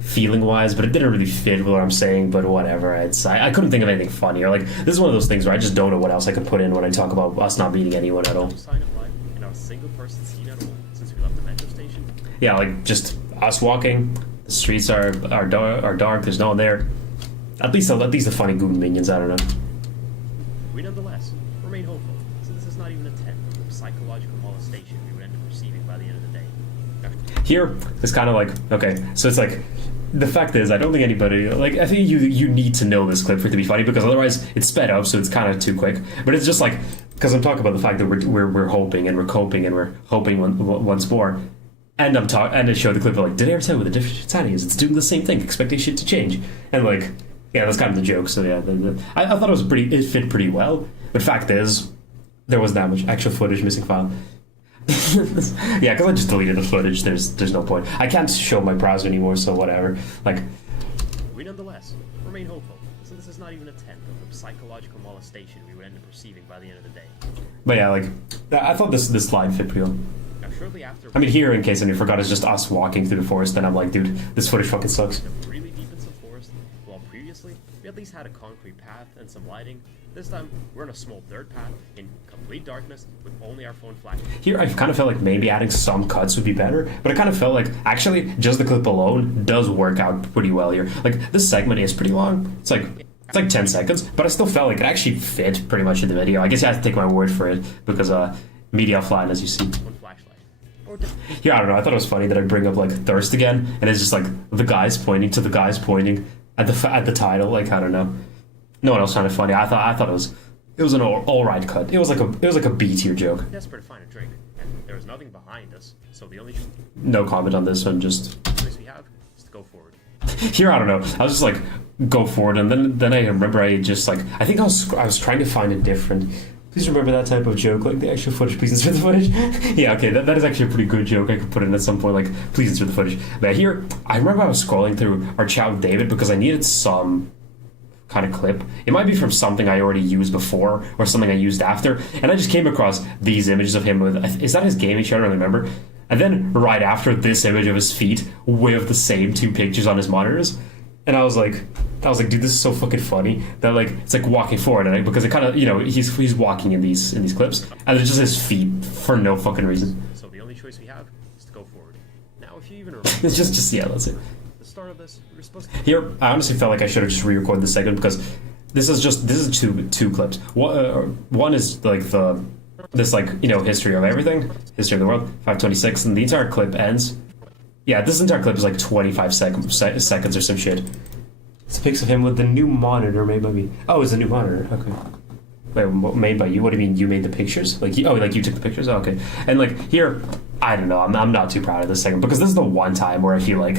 feeling wise, but it didn't really fit with what I'm saying, but whatever. I couldn't think of anything funnier. Like, this is one of those things where I just don't know what else I could put in when I talk about us not meeting anyone at all. Sign of life, and not a single person seen at all since we left the metro station. Yeah, like just us walking. The streets are dark. There's no one there. At least the funny goon minions. I don't know. We nonetheless remain hopeful, so this is not even a tenth of the psychological molestation we would end up receiving by the end of the day. Here, it's kind of like, okay, so it's like, the fact is, I don't think anybody, like, I think you need to know this clip for it to be funny, because otherwise it's sped up, so it's kind of too quick. But it's just like, because I'm talking about the fact that we're hoping and we're coping and we're hoping once more. And and I show the clip of like, did I ever tell you what the difference is? It's doing the same thing, expecting shit to change. And like, yeah, that's kind of the joke. So yeah, I thought it fit pretty well. But fact is, there wasn't that much actual footage missing file. Yeah, because I just deleted the footage. There's no point. I can't show my browser anymore, so whatever. Like, we nonetheless remain hopeful, so this is not even a tenth of the psychological molestation we would end up receiving by the end of the day. but yeah, like, I thought this line fit pretty well. Now, shortly after, I mean, here, in case anyone forgot, it's just us walking through the forest, and I'm like, dude, this footage fucking sucks. really deep into the forest, while previously we at least had a concrete path and some lighting. This time, we're in a small dirt path in complete darkness with only our phone flashing. Here, I kind of felt like maybe adding some cuts would be better, but I kind of felt like, actually, just the clip alone does work out pretty well here. Like, this segment is pretty long. It's like 10 seconds, but I still felt like it actually fit pretty much in the video. I guess you have to take my word for it, because media offline, as you see. One flashlight. Or Here, I don't know, I thought it was funny that I bring up, like, thirst again, and it's just like, the guys pointing to the guys pointing at the title, like, I don't know. No one else found it funny. I thought it was an all right cut. It was like a B tier joke. desperate to find a drink, and there was nothing behind us, so the only No comment on this one. Just choice we have is to go forward. here, I don't know. I was just like, go forward, and then I remember I just like, I think I was trying to find it different. Please remember that type of joke, like the actual footage. Please insert the footage. Yeah, okay, that is actually a pretty good joke. I could put in at some point, like, please insert the footage. But here, I remember I was scrolling through our chat with David because I needed some kind of clip. It might be from something I already used before or something I used after, and I just came across these images of him with, is that his gaming show? I don't remember. And then right after this image of his feet with the same two pictures on his monitors, and I was like, dude, this is so fucking funny that like it's like walking forward, and because it kind of, you know, he's walking in these clips, and it's just his feet for no fucking reason. So the only choice we have is to go forward. Now, if you even It's just yeah, that's it. the start of this, we were supposed to. Here, I honestly felt like I should have just re-recorded this segment because this is two clips. One is like this like, you know, history of everything, history of the world, 526, and the entire clip ends. Yeah, this entire clip is like 25 seconds or some shit. It's pics of him with the new monitor made by me. Oh, it's a new monitor. Okay. Wait, made by you? What do you mean you made the pictures? Like, like you took the pictures? Oh, okay. And like here, I don't know. I'm not too proud of this segment because this is the one time where I feel like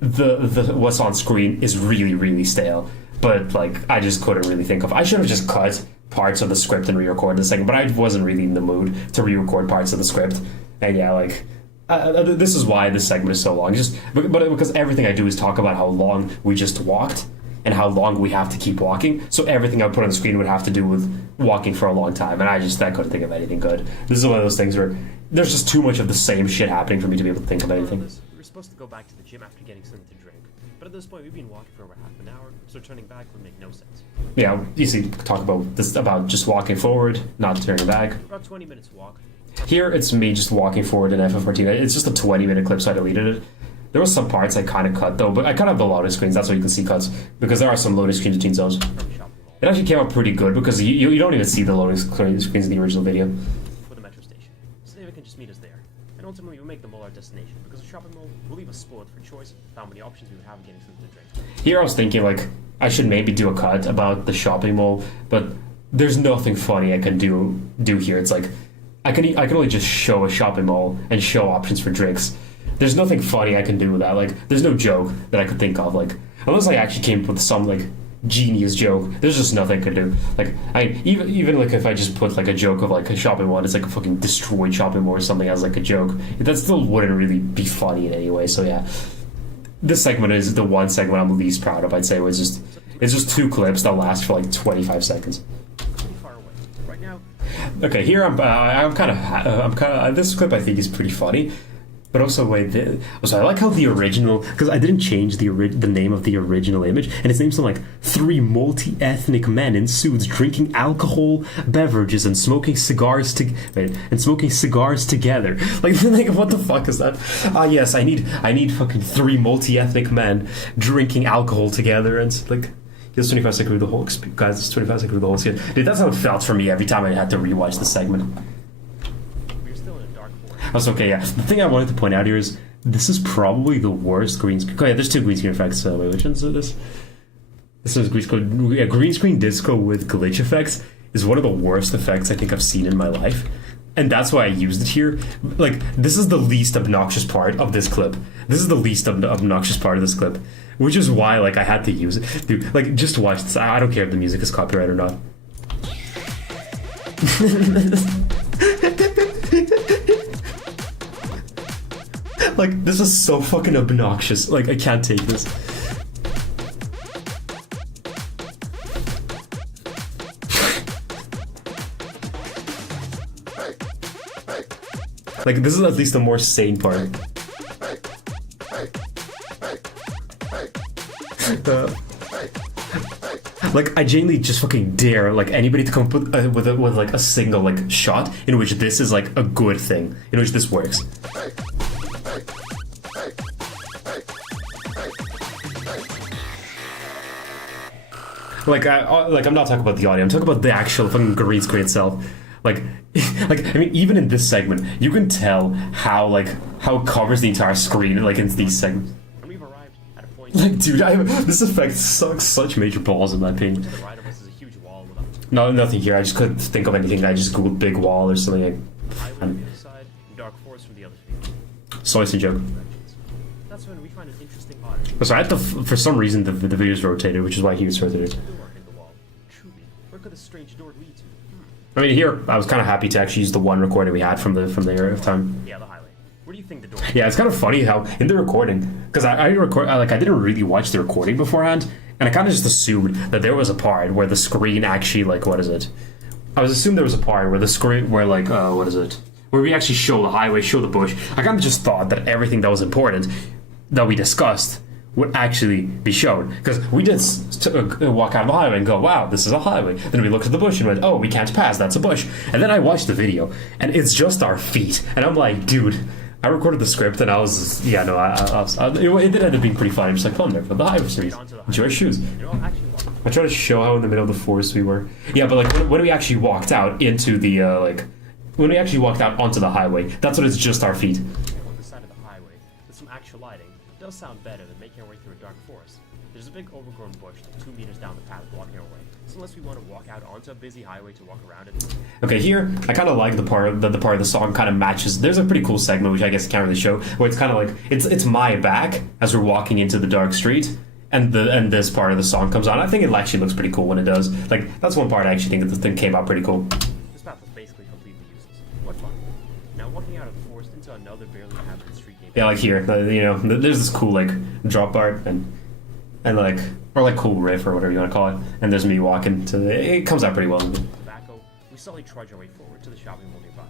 the what's on screen is really, really stale. But like, I just couldn't really think of. I should have just cut parts of the script and re-record the segment, but I wasn't really in the mood to re-record parts of the script. And yeah, like. This is why this segment is so long. Just but because everything I do is talk about how long we just walked and how long we have to keep walking. So everything I put on the screen would have to do with walking for a long time, and I couldn't think of anything good. This is one of those things where there's just too much of the same shit happening for me to be able to think of anything. We were supposed to go back to the gym after getting something to drink, but at this point we've been walking for over half an hour, so turning back would make no sense. Yeah, easy talk about this about just walking forward, not turning back. About 20 minutes walk. Here, it's me just walking forward in FF14. It's just a 20-minute clip, so I deleted it. There were some parts I kind of cut, though, but I cut out the loading screens. That's why you can see cuts, because there are some loading screens between zones. It actually came out pretty good, because you don't even see the loading screens in the original video. For the metro station, so David can just meet us there, and ultimately we'll make the mall our destination, because the shopping mall will leave us spoiled for choice of how many options we would have in getting something to drink. Here I was thinking, like, I should maybe do a cut about the shopping mall, but there's nothing funny I can do here. It's like, I can only just show a shopping mall and show options for drinks. There's nothing funny I can do with that. Like, there's no joke that I could think of. Like, unless I actually came up with some like genius joke, there's just nothing I could do. Like, even like if I just put like a joke of like a shopping mall, it's like a fucking destroyed shopping mall or something as like a joke. That still wouldn't really be funny in any way. So yeah, this segment is the one segment I'm least proud of. I'd say it's just 2 clips that last for like 25 seconds. Pretty far away. Right now. Okay, here I'm kind of this clip I think is pretty funny, but also I like how the original, because I didn't change the name of the original image, and its name's something like 3 multi-ethnic men in suits drinking alcohol beverages and smoking cigars together. Like what the fuck is that? Yes, I need fucking 3 multi-ethnic men drinking alcohol together, and it's like. It's 25 seconds through the whole guys. It's 25 seconds through the whole skit. Dude, that's how it felt for me every time I had to rewatch the segment. We're still in a dark forest. That's okay. Yeah. The thing I wanted to point out here is this is probably the worst green screen. Oh, yeah, there's 2 green screen effects. Wait, which one's this? This is green screen. Yeah, green screen disco with glitch effects is one of the worst effects I think I've seen in my life. And that's why I used it here. Like, this is the least obnoxious part of this clip. This is the least obnoxious part of this clip. Which is why, like, I had to use it. Dude, like, just watch this. I don't care if the music is copyright or not. Like, this is so fucking obnoxious. Like, I can't take this. Like, this is at least the more sane part. Like, I genuinely just fucking dare like anybody to come up with like a single like shot in which this is like a good thing, in which this works. Like, I'm not talking about the audio. I'm talking about the actual fucking green screen itself. Like, I mean, even in this segment, you can tell how it covers the entire screen, like in these segments. And we've arrived at a point. Like, dude, this effect sucks such major balls in my opinion. To the right of us is a huge wall with a No, nothing here. I just couldn't think of anything. I just googled big wall or something. highway on the other side and dark forest from the other field. So it's a joke. That's when we find an interesting odd So I had to, for some reason, the video's rotated, which is why he was rotated. door in the wall. Truly, where could this strange door lead to? I mean, here I was kind of happy to actually use the one recording we had from the area of time. Yeah, the highway. Where do you think the door? Yeah, it's kind of funny how in the recording, because I didn't really watch the recording beforehand, and I kind of just assumed that there was a part where the screen actually I was assuming there was a part where the screen where where we actually show the highway, show the bush. I kind of just thought that everything that was important that we discussed would actually be shown, because we did walk out of the highway and go, wow, this is a highway. Then we looked at the bush and went, oh, we can't pass, that's a bush. And then I watched the video and it's just our feet, and I'm like, dude, I recorded the script and I was it did end up being pretty funny. I'm just like, fun there for the highway series, enjoy your shoes. I tried to show how in the middle of the forest we were. Yeah, but like when we actually walked out into the when we actually walked out onto the highway, that's when it's just our feet. On the side of the highway, with some actual lighting, it does sound better than making our way through a dark forest. There's a big overgrown bush 2 meters down the path blocking our way. So unless we want to walk out onto a busy highway to walk around it. Okay, here I kind of like the part of the song kind of matches. There's a pretty cool segment which I guess I can't really show, where it's kind of like it's my back as we're walking into the dark street, and this part of the song comes on. I think it actually looks pretty cool when it does. Like, that's one part I actually think that this thing came out pretty cool. This path was basically completely useless. What fun! Now walking out of the forest into another barely inhabited street game. Yeah, like here, there's this cool like drop part and like, or like cool riff or whatever you want to call it, and there's me walking it comes out pretty well. Tobacco, we slowly trudge our way forward to the shopping mall nearby.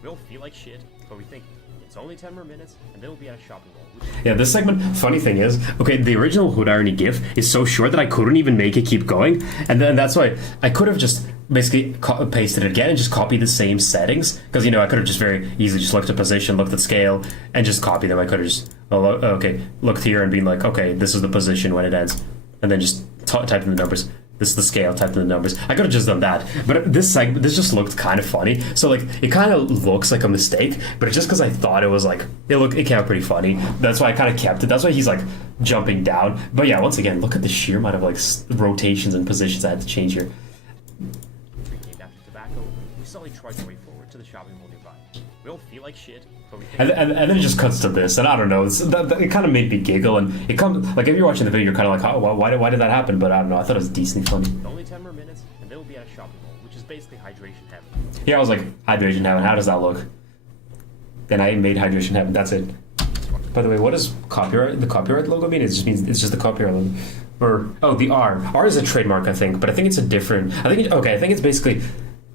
We don't feel like shit, but we think it's only 10 more minutes and then we'll be at a shopping mall. Yeah, this segment, funny thing is, okay, the original Hood Irony GIF is so short that I couldn't even make it keep going, and then that's why I could have just basically pasted it again and just copied the same settings, because I could have just very easily just looked at position, looked at scale, and just copied them. I could have just looked here and been like, okay, this is the position when it ends, and then just typed in the numbers. This is the scale, typed in the numbers. I could have just done that, but this just looked kind of funny. So like, it kind of looks like a mistake, but it's just because I thought it was like it came out pretty funny. That's why I kind of kept it. That's why he's like jumping down. But yeah, once again, look at the sheer amount of like rotations and positions I had to change here. Drinking after tobacco, we slowly trudge our way forward to the shopping mall nearby. We all feel like shit, but we think And then it just cuts to this, and I don't know. It kind of made me giggle, and it comes like if you're watching the video, you're kind of like, oh, why did that happen? But I don't know. I thought it was decently funny. only 10 more minutes, and they will be at a shopping mall, which is basically hydration heaven. Yeah, I was like, hydration heaven. How does that look? Then I made hydration heaven. That's it. By the way, what does copyright? The copyright logo mean? It just means it's just the copyright logo. Or the R. R is a trademark, I think, but I think it's a different. I think it's basically.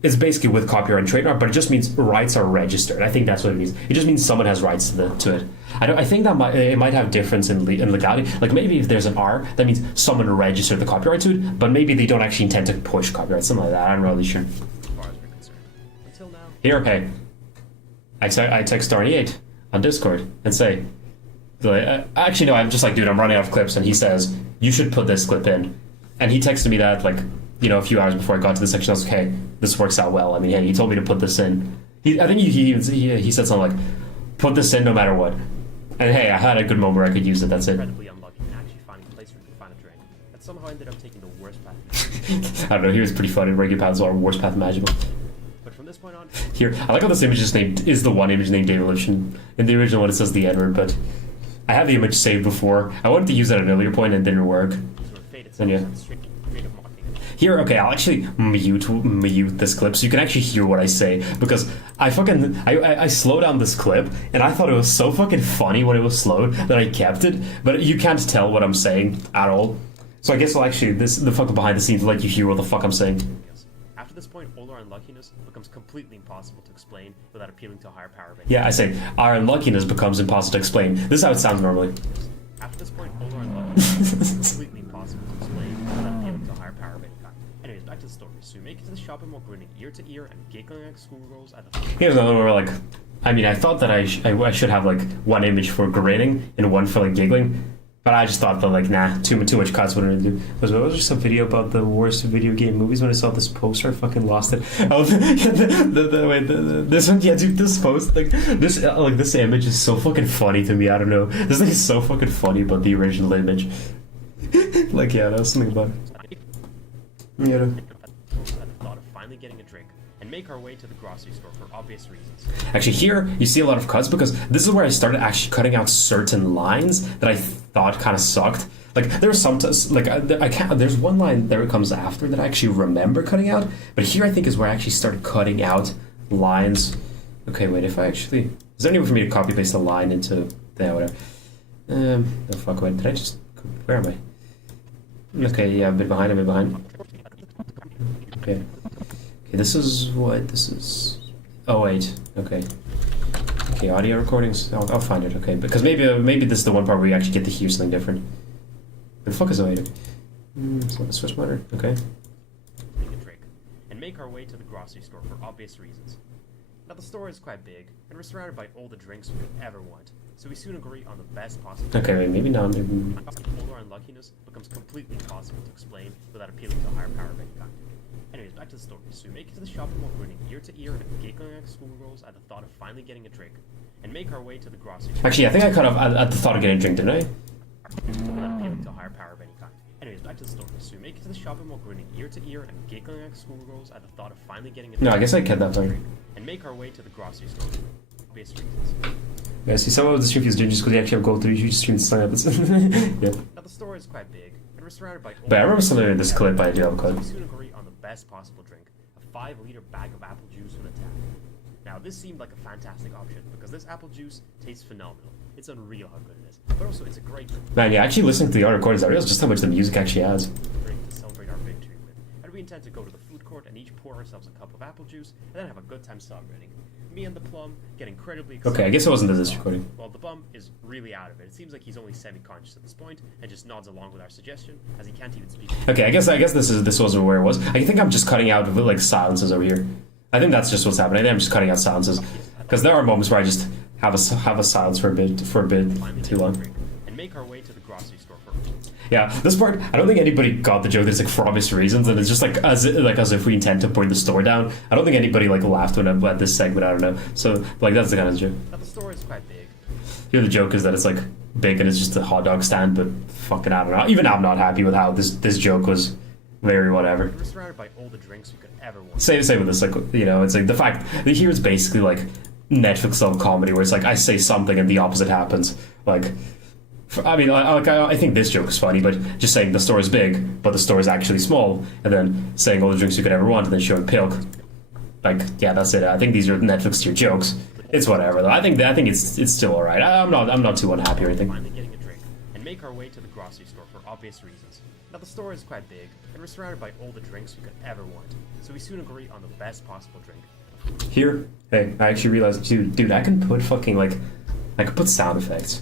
It's basically with copyright and trademark, but it just means rights are registered. I think that's what it means. It just means someone has rights to it. I think that it might have difference in legality. Like maybe if there's an R, that means someone registered the copyright to it, but maybe they don't actually intend to push copyright, something like that. I'm not really sure. As far as we're concerned. Until now. Here, okay. I text Darny8 on Discord and say, actually no, I'm just like, dude, I'm running out of clips, and he says you should put this clip in, and he texted me that like, a few hours before I got to this section. I was like, hey, this works out well. I mean, hey, he told me to put this in. I think he said something like, put this in no matter what. And hey, I had a good moment where I could use it. That's it. Incredibly unlucky in actually finding a place where you can find a drink. That somehow ended up taking the worst path. I don't know. He was pretty funny. Regular paths are worst path imaginable. But from this point on, Here, I like how this image is the one image named David Lynch. In the original one, it says the N-word, but I had the image saved before. I wanted to use that at an earlier point and it didn't work. sort of fate itself And yeah. and straight up mocking. Here, okay, I'll actually mute this clip so you can actually hear what I say, because I slowed down this clip and I thought it was so fucking funny when it was slowed that I kept it, but you can't tell what I'm saying at all. So I guess I'll actually the fucking behind the scenes let you hear what the fuck I'm saying. Yes. After this point, all our unluckiness becomes completely impossible to explain without appealing to a higher power. Yeah, I say our unluckiness becomes impossible to explain. This is how it sounds normally. After this point, all our unluckiness becomes completely impossible to explain without appealing to a higher power of any kind. Anyways, back to the story. So we make it to the shopping mall, grinning ear to ear and giggling like schoolgirls at the. Here's another one where like, I mean, I thought that I should have like one image for grinning and one for like giggling, but I just thought that like, nah, too much cuts wouldn't do. Was there some video about the worst video game movies? When I saw this poster, I fucking lost it. Oh, this one, yeah, dude, this post, this image is so fucking funny to me. I don't know, this thing is so fucking funny about the original image. Like, yeah, that was something about it. Yeah. At the thought of finally getting a drink and make our way to the grocery store for obvious reasons. Actually, here you see a lot of cuts because this is where I started actually cutting out certain lines that I thought kind of sucked. Like there's some I can't. There's one line there it comes after that I actually remember cutting out, but here I think is where I actually started cutting out lines. Okay, wait. If I actually, is there any way for me to copy paste a line into there? Whatever. The fuck. Wait. Did I just? Where am I? Okay. Yeah, a bit behind. Okay. Okay, this is what this is. Oh wait, okay. Okay, audio recordings. I'll find it. Okay, because maybe this is the one part where you actually get to hear something different. Where the fuck is it? It's not a switch monitor. Okay. Take a drink and make our way to the grocery store for obvious reasons. Now the store is quite big and we're surrounded by all the drinks we could ever want, so we soon agree on the best possible. Okay, wait, maybe not. All our unluckiness becomes completely impossible to explain without appealing to a higher power of any kind. Anyways, back to the story. So we make it to the shopping mall, grinning ear to ear and giggling like schoolgirls at the thought of finally getting a drink, and make our way to the grocery store. Actually, I think I cut off at the thought of getting a drink, didn't I? Without appealing to a higher power of any kind. Anyways, back to the story. So we make it to the shopping mall, grinning ear to ear and giggling like schoolgirls at the thought of finally getting a drink. No, I guess I cut that part. And make our way to the grocery store for obvious reasons. Yeah, see, some of the stream views didn't just because you actually have gold 3, you just stream the sign up. Yeah. Now the store is quite big and we're surrounded by. But I remember something in this clip I do have a We cut. soon agree on the best possible drink, a 5-liter bag of apple juice with a tap. Now this seemed like a fantastic option because this apple juice tastes phenomenal. It's unreal how good it is, but also it's a great Man, yeah, actually listening to the audio recordings, I realized just how much the music actually has. drink to celebrate our victory with. And we intend to go to the food court and each pour ourselves a cup of apple juice and then have a good time celebrating. Me and the plum get incredibly excited. Okay, I guess it wasn't this recording. Well, the bum is really out of it. It seems like he's only semi-conscious at this point and just nods along with our suggestion as he can't even speak. Okay, I guess this wasn't where it was. I think I'm just cutting out like silences over here. I think that's just what's happening. I think I'm just cutting out silences because there are moments where I just have a silence for a bit too long. And make our way to the grocery store for. Yeah, this part I don't think anybody got the joke. It's like for obvious reasons, and it's just like as if we intend to bring the store down. I don't think anybody like laughed when at this segment. I don't know. So like that's the kind of joke. Now the store is quite big. Here the joke is that it's like big and it's just a hot dog stand, but fucking I don't know. Even I'm not happy with how this joke was. Very whatever. We're surrounded by all the drinks we could ever want. Same with this, like, you know, it's like the fact that here it's basically like Netflix style comedy where it's like I say something and the opposite happens. Like, I think this joke is funny, but just saying the store is big, but the store is actually small, and then saying all the drinks you could ever want, and then showing Pilk. Like, yeah, that's it. I think these are Netflix tier jokes. It's whatever though. I think it's still alright. I'm not too unhappy or anything. Finally getting a drink and make our way to the grocery store for obvious reasons. Now the store is quite big, and we're surrounded by all the drinks we could ever want, so we soon agree on the best possible drink. Here, hey, I actually realized, dude, I can put fucking I could put sound effects.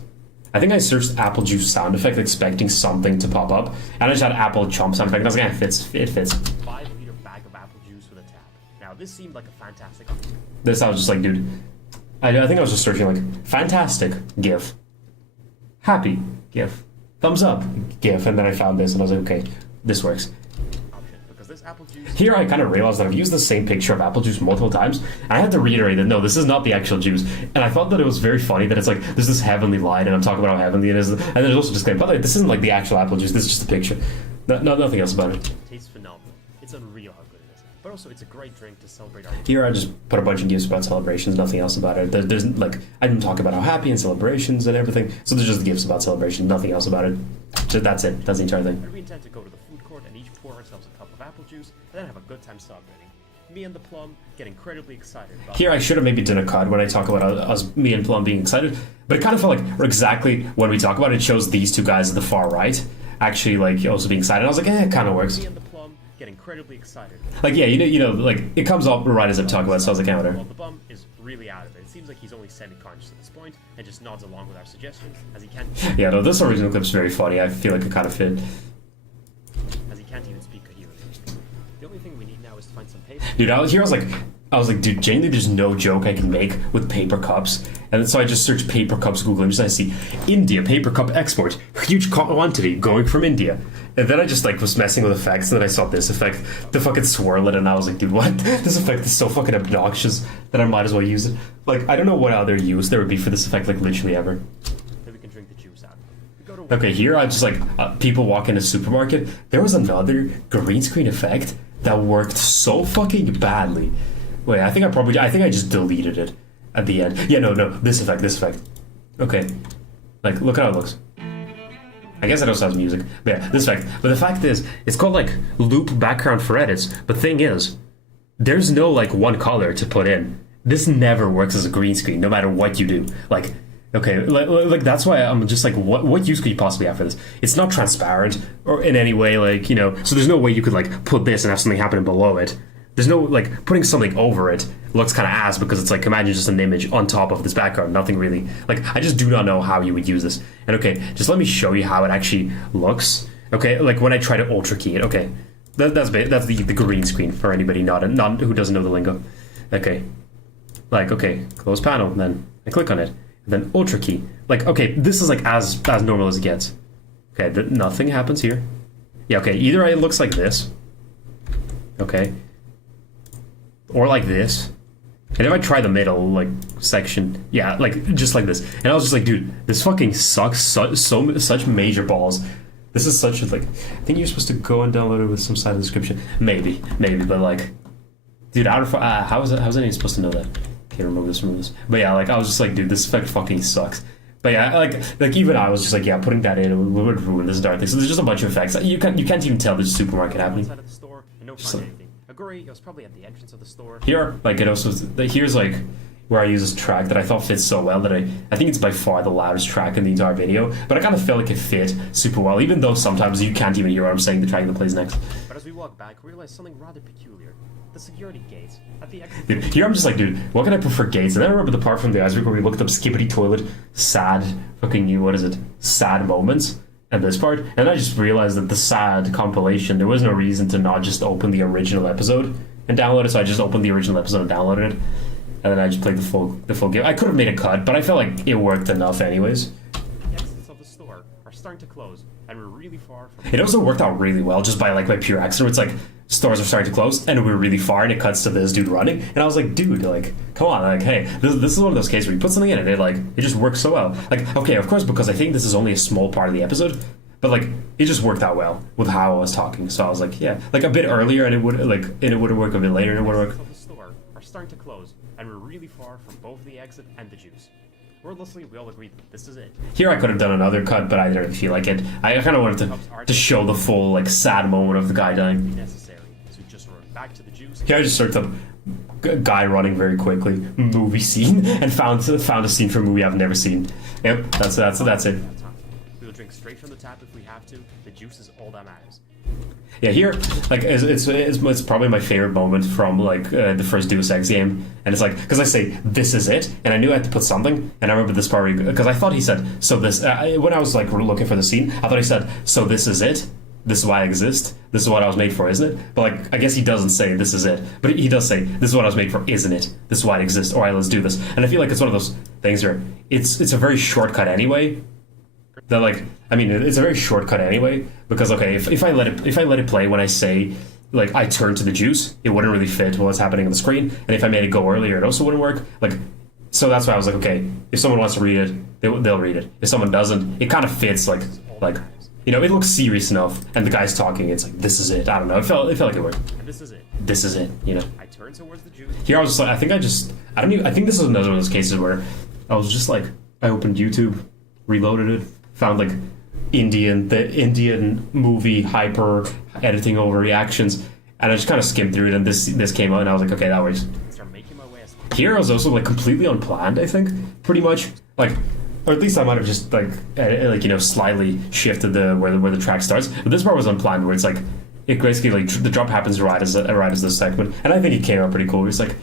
I think I searched apple juice sound effect expecting something to pop up, and I just had apple chomp sound effect, and I was like, it fits. 5-liter bag of apple juice with a tap. Now this seemed like a fantastic option. This I was just like, dude, I think I was just searching like, fantastic, GIF. Happy, GIF. Thumbs up, GIF, and then I found this, and I was like, okay, this works. Because this apple juice... Here I kind of realized that I've used the same picture of apple juice multiple times, and I had to reiterate that no, this is not the actual juice. And I thought that it was very funny that it's like, there's this heavenly line, and I'm talking about how heavenly it is, and there's also just like, by the way, this isn't like the actual apple juice, this is just a picture. No, nothing else about it. Tastes phenomenal. It's unreal how good it is. But also, it's a great drink to celebrate our... Here I just put a bunch of gifs about celebrations, nothing else about it. There's like, I didn't talk about how happy and celebrations and everything, so there's just gifs about celebration, nothing else about it. So that's it, that's the entire thing. And we intend to go to the food court and each pour ourselves a cup of apple juice, and then have a good time celebrating. Me and the Plum get incredibly excited about... Here I should have maybe done a cut when I talk about us, me and Plum being excited, but it kind of felt like exactly when we talk about it, it shows these two guys at the far right actually like also being excited. I was like, it kind of works. Me and the Plum get incredibly excited. Like, yeah, you know, like it comes up right as I'm talking about it, so I was like, yeah, whatever. Well, the Bum is really out of it. It seems like he's only semi-conscious at this point and just nods along with our suggestions as he can't... Yeah, no, this original clip's very funny. I feel like it kind of fit. As he can't even speak coherently. The only thing we need now is to find some paper. Dude, I was like, dude, genuinely, there's no joke I can make with paper cups. And so I just searched paper cups Google images, and I see India paper cup export, huge quantity going from India. And then I just like was messing with effects, and then I saw this effect, the fucking swirl it, and I was like, dude, what? This effect is so fucking obnoxious that I might as well use it. Like, I don't know what other use there would be for this effect, like literally ever. Then we can drink the juice out. We go to Okay, here I just like people walk in a supermarket. There was another green screen effect that worked so fucking badly. Wait, I think I just deleted it at the end. Yeah, no, this effect. Okay, like look at how it looks. I guess it also has music. But yeah, this effect. But the fact is, it's called like loop background for edits. But thing is, there's no like one color to put in. This never works as a green screen, no matter what you do. Like, okay, like that's why I'm just like, what use could you possibly have for this? It's not transparent or in any way, like, you know. So there's no way you could like put this and have something happening below it. There's no, like, putting something over it looks kind of ass because it's like, imagine just an image on top of this background, nothing really. Like, I just do not know how you would use this. And okay, just let me show you how it actually looks. Okay, like when I try to ultra key it. Okay, that's the green screen for anybody not who doesn't know the lingo. Okay, like, okay, close panel, then I click on it, and then ultra key. Like, okay, this is like as normal as it gets. Okay, nothing happens here. Yeah, okay, either it looks like this. Okay. Or like this. And if I try the middle, like, section, yeah, like, just like this. And I was just like, dude, this fucking sucks such major balls. This is such a, like, I think you're supposed to go and download it with some side of the description. Maybe, but like, dude, how is anyone supposed to know that? Okay, remove this. But yeah, like, I was just like, dude, this effect fucking sucks. But yeah, like even I was just like, yeah, putting that in would ruin this entire thing. So there's just a bunch of effects. You can't even tell there's a supermarket happening. Outside of the store, and no find anything. Agree, it was probably at the entrance of the store. Here, like it also, here's like where I use this track that I thought fits so well that I think it's by far the loudest track in the entire video. But I kind of felt like it fit super well, even though sometimes you can't even hear what I'm saying. The track that plays next. But as we walk back, we realize something rather peculiar. The security gates at the exit. Dude, here I'm just like, dude, what can I prefer gates? And then I remember the part from the Iceberg where we looked up skippity toilet, sad fucking what is it? Sad moments. And this part, and I just realized that the sad compilation, there was no reason to not just open the original episode and download it, so I just opened the original episode and downloaded it, and then I just played the full game. I could have made a cut, but I felt like it worked enough anyways. The exits of the store are starting to close, and we're really far from... It also worked out really well, just by pure accident. It's like, stores are starting to close, and we're really far, and it cuts to this dude running, and I was like, dude, like, come on, like, hey, this is one of those cases where you put something in, and it just works so well. Like, okay, of course, because I think this is only a small part of the episode, but like, it just worked out well with how I was talking, so I was like, yeah, like a bit earlier, and it would have worked a bit later, and it would have worked. The store are starting to close, and we're really far from both the exit and the juice. Wordlessly, we all agreed that this is it. Here I could have done another cut, but I didn't feel like it. I kind of wanted to show the full like sad moment of the guy dying. Necessary, so just run back to the juice. Here I just searched up guy running very quickly movie scene and found a scene from a movie I've never seen. Yep, that's it. We'll drink straight from the tap if we have to. The juice is all that matters. Yeah, here, like, it's probably my favorite moment from, like, the first Deus Ex game. And it's like, because I say, this is it, and I knew I had to put something, and I remember this part, because I thought he said, so this, when I was, like, looking for the scene, I thought he said, so this is it? This is why I exist? This is what I was made for, isn't it? But, like, I guess he doesn't say, this is it. But he does say, this is what I was made for, isn't it? This is why I exist. Alright, let's do this. And I feel like it's one of those things where it's a very shortcut anyway. That, like, I mean, it's a very shortcut anyway, because, okay, if I let it play when I say, like, I turn to the juice, it wouldn't really fit what's happening on the screen, and if I made it go earlier, it also wouldn't work. Like, so that's why I was like, okay, if someone wants to read it, they'll read it. If someone doesn't, it kind of fits, like, you know, it looks serious enough, and the guy's talking, it's like, this is it. I don't know, it felt like it worked. And this is it. This is it, you know. I turn towards the juice. Here I was just like, I think this is another one of those cases where I was just like, I opened YouTube, reloaded it, found, like, the Indian movie hyper editing over reactions, and I just kind of skimmed through it, and this came out, and I was like, okay, that works. Start making my way as Here I was also like completely unplanned, I think, pretty much, like, or at least I might have just like you know, slightly shifted where the track starts, but this part was unplanned, where it's like it basically like the drop happens right as this segment, and I think it came out pretty cool. It's like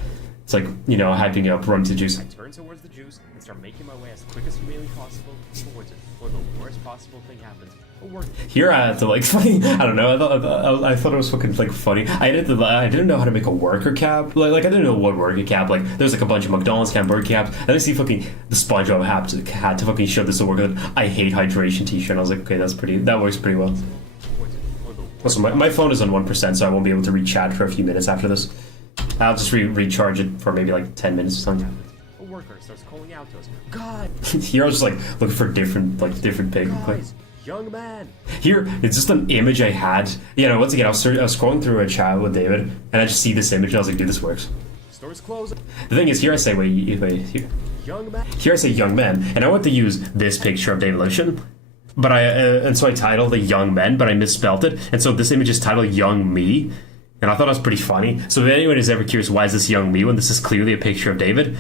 you know, hyping up, run to juice. I turn towards the juice and start making my way as quick as humanly possible towards it, before the worst possible thing happens. Here I had to like funny. I don't know. I thought it was fucking like funny. I didn't know how to make a worker cap. Like I didn't know what worker cap. Like there's like a bunch of McDonald's cap, burger caps. And I see fucking the SpongeBob had to fucking show this to worker. I hate hydration T-shirt. And I was like, okay, that works pretty well. Also, my phone is on 1%, so I won't be able to read chat for a few minutes after this. I'll just recharge it for maybe like 10 minutes or something. A worker starts calling out to us. God. Here I was just like looking for different pig. Young man. Here, it's just an image I had. You know, once again, I was scrolling through a chat with David, and I just see this image, and I was like, dude, this works. Store's closing. The thing is, here I say, wait, here. Young man. Here I say young men, and I want to use this picture of David Lucian, but and so I titled it Young Men, but I misspelled it, and so this image is titled Young Me, and I thought it was pretty funny. So if anyone is ever curious, why is this Young Me when this is clearly a picture of David,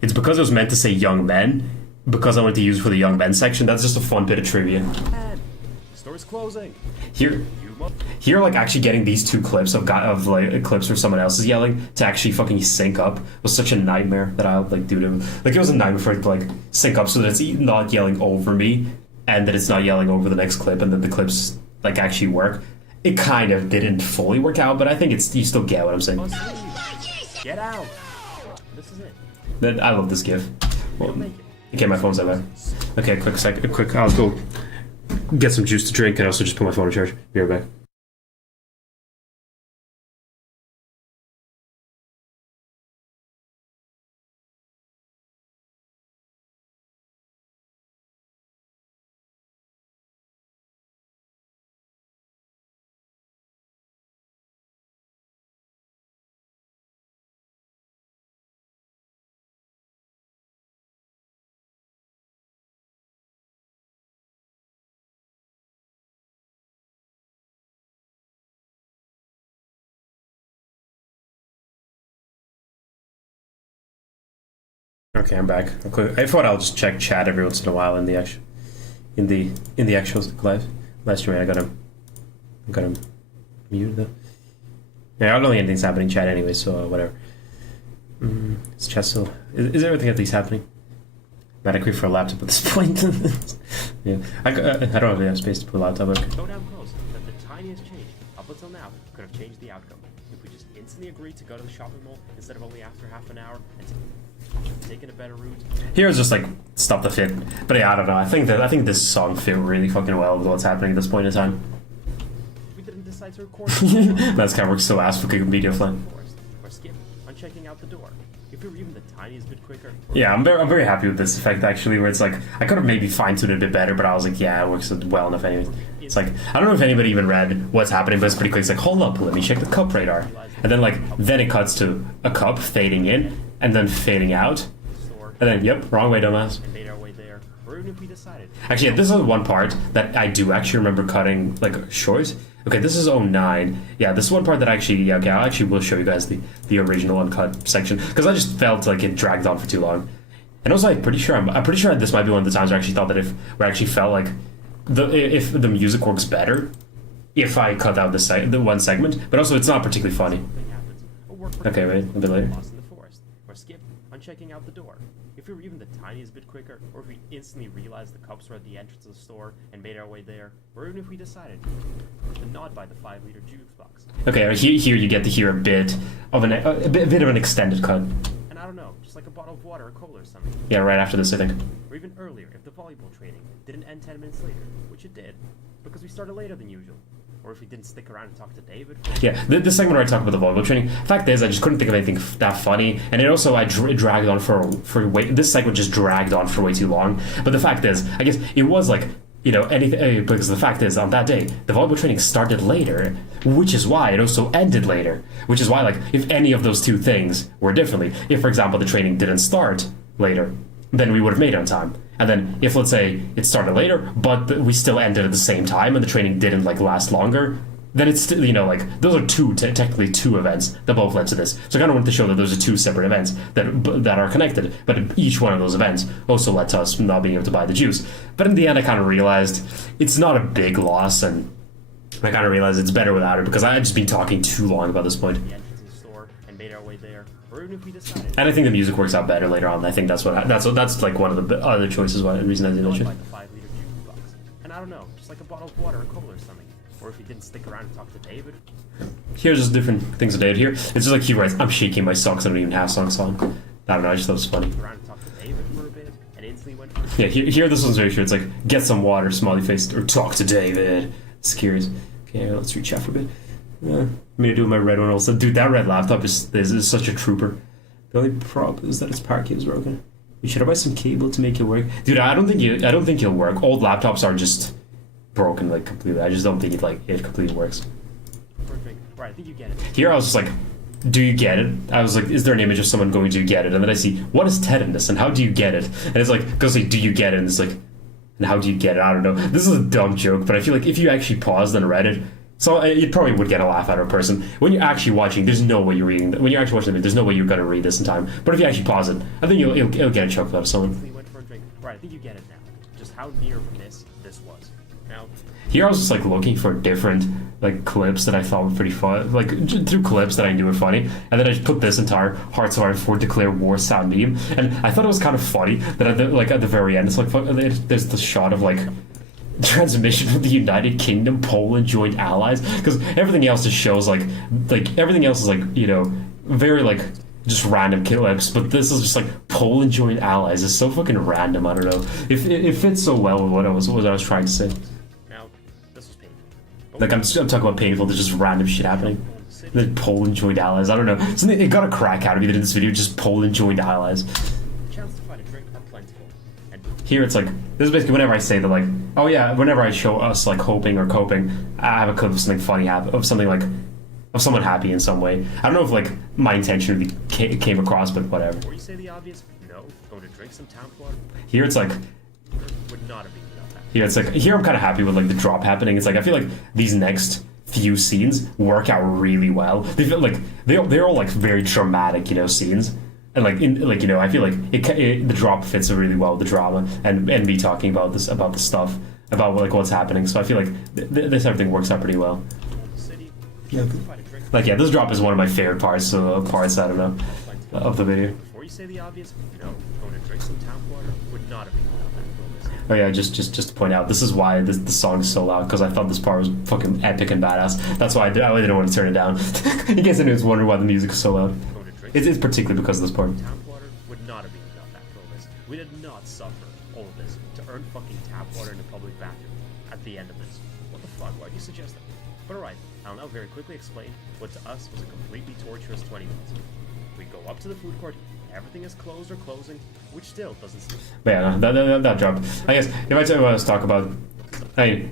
it's because it was meant to say Young Men, because I wanted to use it for the Young Men section. That's just a fun bit of trivia. Store's closing. Here, like actually getting these two clips of like clips where someone else is yelling to actually fucking sync up was such a nightmare that I would like do to like it was a nightmare for it to like sync up so that it's not yelling over me and that it's not yelling over the next clip and that the clips like actually work. It kind of didn't fully work out, but I think you still get what I'm saying. Get out. This is it. I love this gif. Well, okay, my phone's out there. Okay, quick. I'll go get some juice to drink and also just put my phone in charge. Be right back. Okay, I'm back. I thought I'll just check chat every once in a while in the actual live stream. I got him muted though. Yeah, I don't think anything's happening in chat anyway, so whatever. Is chat still? Is everything at least happening? Medically for a laptop at this point. Yeah, I don't really have space to put a laptop. Okay. Go down close that the tiniest change up until now could have changed the outcome. If we just instantly agreed to go to the shopping mall instead of only after half an hour and taking a better route. Here's just like stop the fit, but yeah, I don't know. I think this song fit really fucking well with what's happening at this point in time. We didn't decide to record. That's kind of works so ass for video flying. Or skip on checking out the door. If we were even the tiniest bit quicker. Yeah, I'm very happy with this effect actually, where it's like I could have maybe fine-tuned it a bit better, but I was like, yeah, it works well enough anyway. It's like I don't know if anybody even read what's happening, but it's pretty quick. It's like, hold up, let me check the cup radar, and then it cuts to a cup fading in. and then fading out, and then yep, wrong way, dumbass. And made our way there, or even if we decided. Actually, this is one part that I do actually remember cutting like short. Okay, this is 09. Yeah, this is one part that actually, yeah, okay, I actually will show you guys the original uncut section because I just felt like it dragged on for too long. And also, I'm pretty sure this might be one of the times where I actually thought that if I felt like if the music works better if I cut out the one segment, but also it's not particularly funny. Okay, wait, a bit later. Lost in the forest, or skip on checking out the door. If we were even the tiniest bit quicker, or if we instantly realized the cups were at the entrance of the store and made our way there, or even if we decided to not buy the 5-liter juice box. Okay, here you get to hear a bit of a bit of an extended cut. And I don't know, just like a bottle of water or cola or something. Yeah, right after this, I think. Or even earlier, if the volleyball training didn't end 10 minutes later, which it did, because we started later than usual. Or if we didn't stick around and talk to David. Yeah, this segment where I talk about the volleyball training. Fact is, I just couldn't think of anything that funny, and it also it dragged on for way. This segment just dragged on for way too long. But the fact is, I guess it was like anything because the fact is, on that day, the volleyball training started later, which is why it also ended later. Which is why, like, if any of those two things were differently, if for example the training didn't start later, then we would have made it on time. And then if, let's say, it started later, but we still ended at the same time and the training didn't, like, last longer, then it's still, like, those are technically two events that both led to this. So I kind of wanted to show that those are two separate events that are connected, but each one of those events also led to us not being able to buy the juice. But in the end, I kind of realized it's not a big loss, and I kind of realized it's better without it because I had just been talking too long about this point. Made our way there, or even if we decided. And I think the music works out better later on. I think that's like one of the other choices. Why the reason I did mention. Like the 5-liter juice box, and I don't know, just like a bottle of water or cola or something. Or if we didn't stick around and talk to David. Here's just different things to David here. It's just like he writes, "I'm shaking my socks. I don't even have song." I don't know. I just thought it was funny. Around and talk to David for a bit, and instantly went. Yeah, here this one's very sure. It's like get some water, smiley face, or talk to David. It's curious. Okay, let's reach out for a bit. I'm gonna do my red one also. Dude, that red laptop is such a trooper. The only problem is that its power cable's broken. You should have bought some cable to make it work. Dude, I don't think it'll work. Old laptops are just broken like completely. I just don't think it completely works. Perfect. Right, I think you get it. Here I was just like, do you get it? I was like, is there an image of someone going, do you get it? And then I see, what is tetanus and how do you get it? And it's like, goes like, do you get it? And it's like, and how do you get it? I don't know. This is a dumb joke, but I feel like if you actually paused and read it, so you probably would get a laugh out of a person. When you're actually watching, there's no way you're reading. When you're actually watching the video, there's no way you're going to read this in time. But if you actually pause it, I think it'll get a chuckle out of someone. Went for a drink. Right, I think you get it now. Just how near from this was. Now, here I was just like looking for different like clips that I thought were pretty fun, like through clips that I knew were funny, and then I just put this entire Hearts of Iron 4 Declare War sound meme, and I thought it was kind of funny that at the very end, it's like there's the shot of like transmission from the United Kingdom, Poland joined allies, because everything else just shows like everything else is like very like just random clips, but this is just like Poland joined allies. It's so fucking random. I don't know. It fits so well with what I was trying to say. Now, this was painful. Like I'm talking about painful. There's just random shit happening. Then Poland joined allies. I don't know. Something it got a crack out of me that in this video just Poland joined allies. Chance to find a drink are plentiful. And here it's like this is basically whenever I say that like oh yeah whenever I show us like hoping or coping, I have a clip of something funny of something like of someone happy in some way. I don't know if like my intention really came across, but whatever. Or you say the obvious, no, going to drink some town water. Here it's like would not have been enough. here it's like here I'm kind of happy with like the drop happening. It's like I feel like these next few scenes work out really well. They feel like they're all like very dramatic, scenes. And like I feel like the drop fits really well with the drama and me talking about the stuff about like what's happening. So I feel like this everything works out pretty well. Yeah. Like this drop is one of my favorite parts. I don't know of the video. Before you say the obvious, no, going to drink some town water would not have been enough. Oh yeah, just to point out, this is why the song is so loud, because I thought this part was fucking epic and badass. That's why I didn't want to turn it down. In case anyone's wondering why the music is so loud. It's particularly because of this part. Tap water would not have been enough after all this. We did not suffer all of this to earn fucking tap water in a public bathroom at the end of this. What the fuck? Why'd you suggest that? But alright, I'll now very quickly explain what to us was a completely torturous 20 minutes. We go up to the food court, everything is closed or closing, which still doesn't seem... But yeah, no, that dropped. I guess, if I talk about...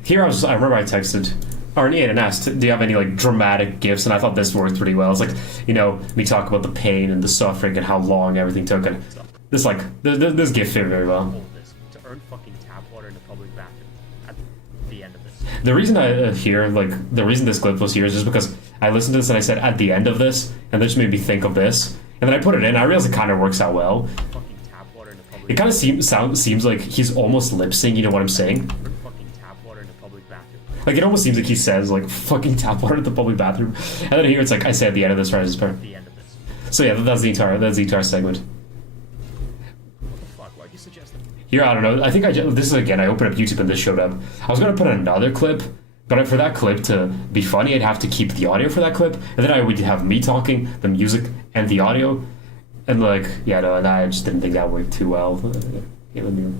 here I remember I texted Ian asked, do you have any like dramatic gifts? And I thought this worked pretty well. It's like, you know, me talk about the pain and the suffering and how long everything took, and this like this gift fit very well. To earn fucking tap water in a public bathroom at the end of this. The reason I the reason this clip was here is just because I listened to this and I said at the end of this, and this made me think of this, and then I put it in. I realized it kind of works out well. Fucking tap water in a public. It kind of seems like he's almost lip syncing. You know what I'm saying? Fucking tap water in a public bathroom. Like, it almost seems like he says, like, fucking tap water at the public bathroom. And then here it's like, I say at the end of this, right? At the end of this. So yeah, that's the entire segment. What the fuck? Why'd you suggest that? Here, I don't know. I think this is, again, I opened up YouTube and this showed up. I was going to put another clip, but for that clip to be funny, I'd have to keep the audio for that clip. And then I would have me talking, the music, and the audio. And, like, yeah, no, and I just didn't think that worked too well. Yeah, let me...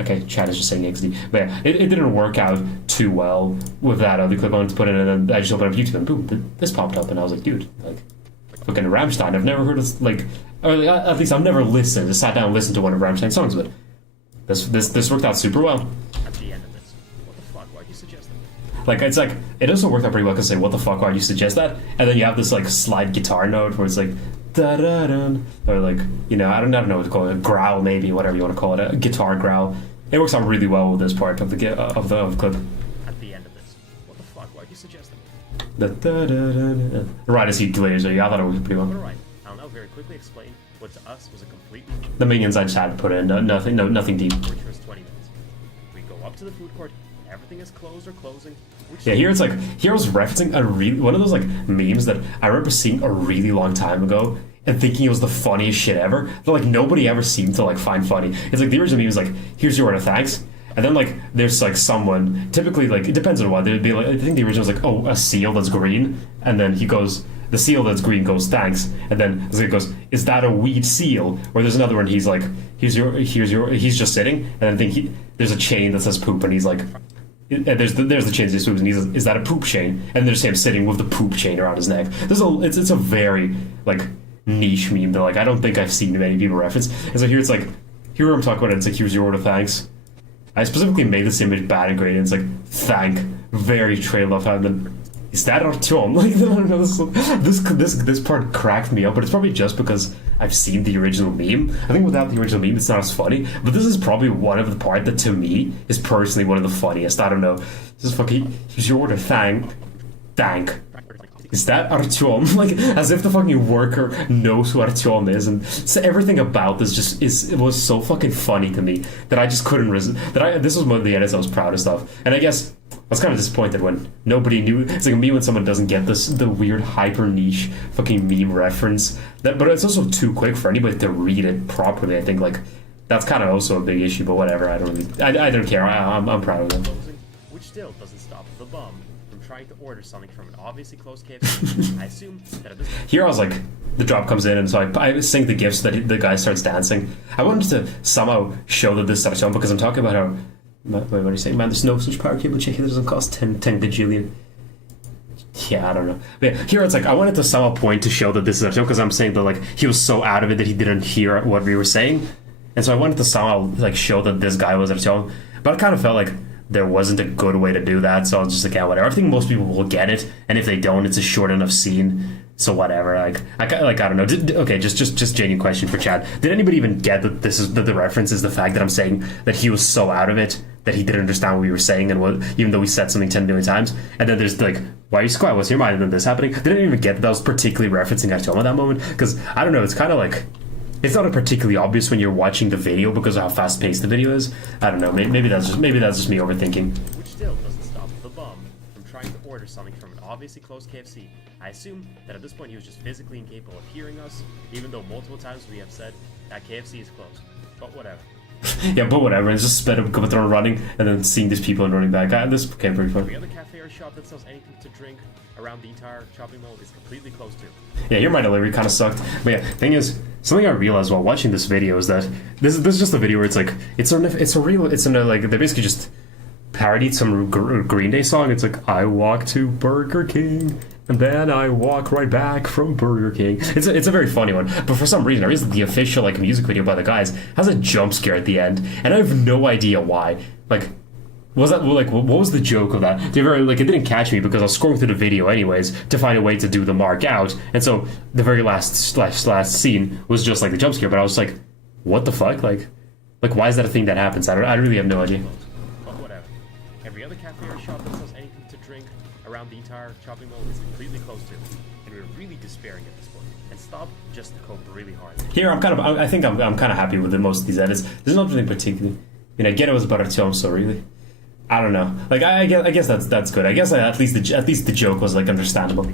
Okay, chat is just saying XD. But yeah, it didn't work out too well with that other clip I wanted to put in, and then I just opened up YouTube and boom, this popped up, and I was like, dude, like fucking Rammstein. I've never heard of, like, or at least I've never listened, just sat down and listened to one of Rammstein's songs, but this worked out super well. At the end of this. What the fuck? Why'd you suggest that? Like, it's like, it also worked out pretty well because say, what the fuck, why'd you suggest that? And then you have this, like, slide guitar note where it's like, da-da-dun, or like, you know, I don't know what to call it, a growl maybe, whatever you want to call it, a guitar growl. It works out really well with this part of the clip. At the end of this. What the fuck? Why'd you suggest that? Right as he glares, yeah, I thought it was pretty well. Alright, I'll now very quickly explain what to us was a complete... The minions I just had to put in, nothing deep. Which was 20 minutes. We go up to the food court, everything is closed or closing. Yeah, here it's like, here I was referencing one of those like memes that I remember seeing a really long time ago and thinking it was the funniest shit ever, but like nobody ever seemed to like find funny. It's like the original meme is like, here's your order, thanks. And then like there's like someone, typically like it depends on what, there'd be like, I think the original is like, oh, a seal that's green, and then he goes, the seal that's green goes, thanks, and then it goes, is that a weed seal? Or there's another one, he's like, he's just sitting, and then there's a chain that says poop, and he's like, and there's the chain that says poop, and he's like, is that a poop chain? And there's him sitting with the poop chain around his neck. It's a very like niche meme that like I don't think I've seen many people reference. And so here it's like, here I'm talking about it, it's like, here's your order, thanks. I specifically made this image bad and great, and it's like, thank, very trailed off, and then, is that Artyom? Like, I don't know, this part cracked me up, but it's probably just because I've seen the original meme. I think without the original meme, it's not as funny, but this is probably one of the part that to me is personally one of the funniest. I don't know. This is fucking, here's your order, thank. Is that Artyom? Like, as if the fucking worker knows who Artyom is, and so everything about this it was so fucking funny to me that I just couldn't resist. This was one of the edits I was proudest of, and I guess I was kind of disappointed when nobody knew. It's like me when someone doesn't get the weird hyper niche fucking meme reference. But it's also too quick for anybody to read it properly. I think like that's kind of also a big issue. But whatever, I don't care. I'm proud of them. Which still doesn't stop the bum trying to order something from an obviously closed KFC. I assume that at this point... Here I was like, the drop comes in, and so I sing the gifts that the guy starts dancing. I wanted to somehow show that this is Artyom because I'm talking about how... Wait, what are you saying? Man, there's no such power cable check. It doesn't cost 10 gajillion. Yeah, I don't know. But yeah, here it's like, I wanted to somehow point to show that this is Artyom because I'm saying that like he was so out of it that he didn't hear what we were saying. And so I wanted to somehow like show that this guy was Artyom. But I kind of felt like there wasn't a good way to do that, so I was just like, yeah, whatever. I think most people will get it, and if they don't, it's a short enough scene, so whatever. Like I don't know. Okay, just genuine question for Chad. Did anybody even get that the reference is the fact that I'm saying that he was so out of it that he didn't understand what we were saying, and even though we said something 10 million times, and then there's like, why are you quiet? What's your mind? And then this happening? Didn't even get that was particularly referencing Artyom at that moment, because I don't know. It's kind of like. It's not particularly obvious when you're watching the video because of how fast-paced the video is. I don't know. Maybe that's just me overthinking. Which still doesn't stop the bum from trying to order something from an obviously closed KFC. I assume that at this point he was just physically incapable of hearing us, even though multiple times we have said that KFC is closed. But whatever. Yeah, but whatever. It's just sped up, going through running, and then seeing these people and running back. This became pretty fun. Every other cafe or shop that sells anything to drink around the entire shopping mall is completely closed too. Yeah, here my delivery kind of sucked. But yeah, thing is, something I realized while watching this video is that this is just a video where it's like they basically just parodied some Green Day song. It's like, I walk to Burger King and then I walk right back from Burger King. It's a very funny one, but for some reason I realized that the official like music video by the guys has a jump scare at the end, and I have no idea why. Like Was that like what was the joke of that? They were, like, it didn't catch me because I was scrolling through the video anyways to find a way to do the mark out, and so the very last scene was just like the jump scare. But I was like, what the fuck? Like why is that a thing that happens? I really have no idea. But whatever. Every other cafe or shop that sells anything to drink around the entire shopping mall is completely closed too, and we're really despairing at this point. And stop just to cope really hard. Here I think I'm kind of happy with most of these edits. There's nothing particular. I mean, I get it was about Artyom, so really. I don't know. Like I guess that's good. I guess at least the joke was like understandable.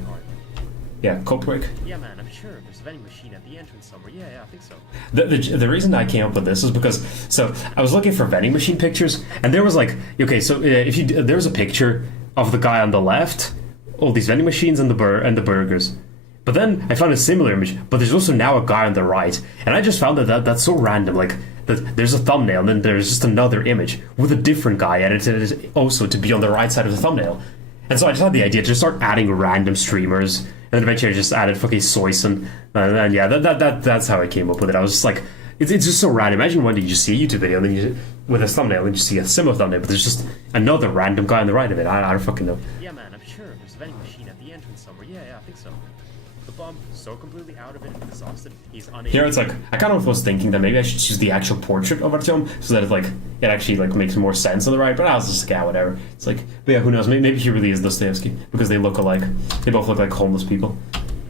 Yeah, cope break. Yeah, man, I'm sure there's a vending machine at the entrance somewhere. Yeah, I think so. The reason I came up with this is because I was looking for vending machine pictures, and there was like there's a picture of the guy on the left, all these vending machines and the burgers. But then I found a similar image, but there's also now a guy on the right, and I just found that's so random. Like there's a thumbnail, and then there's just another image with a different guy edited also to be on the right side of the thumbnail. And so I just had the idea to just start adding random streamers, and then eventually I just added fucking Soyson, and yeah, that's how I came up with it. I was just like, it's just so random. Imagine one day you just see a YouTube video, and then with a thumbnail, and you see a similar thumbnail, but there's just another random guy on the right of it. I don't fucking know. Yeah, man, I'm sure there's a vending machine at the entrance somewhere. Yeah, I think so. The bum, so completely out of it and exhausted, he's unable. Here it's like I kind of was thinking that maybe I should choose the actual portrait of Artyom so that it actually like makes more sense on the right. But I was just like, yeah, whatever. It's like, but yeah, who knows? Maybe he really is Dostoevsky because they look alike. They both look like homeless people.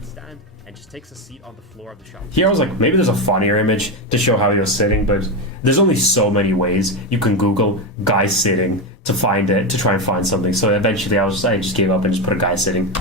Stand and just takes a seat on the floor of the shop. Here I was like, maybe there's a funnier image to show how he was sitting, but there's only so many ways you can Google guy sitting to find it, to try and find something. So eventually I just gave up and just put a guy sitting.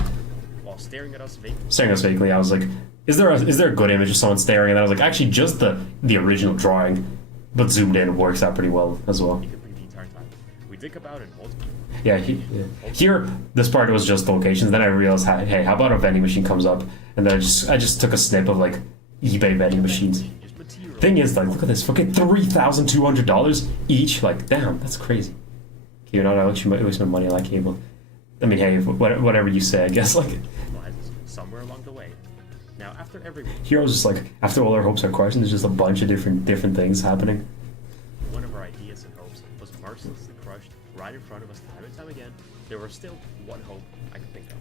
Staring at us vaguely. Staring at us vaguely, I was like, is there a good image of someone staring? And I was like, actually, just the original drawing, but zoomed in works out pretty well as well. You can play the entire time. We think about it multiple. Yeah, here this part was just the locations. Then I realized, hey, how about a vending machine comes up? And then I just took a snip of like eBay vending machines. Thing is, like, look at this, fucking $3,200 each. Like, damn, that's crazy. Okay, you know, I let you waste my money on that cable. I mean, hey, whatever you say, I guess. Like, somewhere along the way. Now, after every here I was just like, after all our hopes are crushed, and there's just a bunch of different things happening. One of our ideas and hopes was mercilessly crushed right in front of us time and time again. There was still one hope I could think of.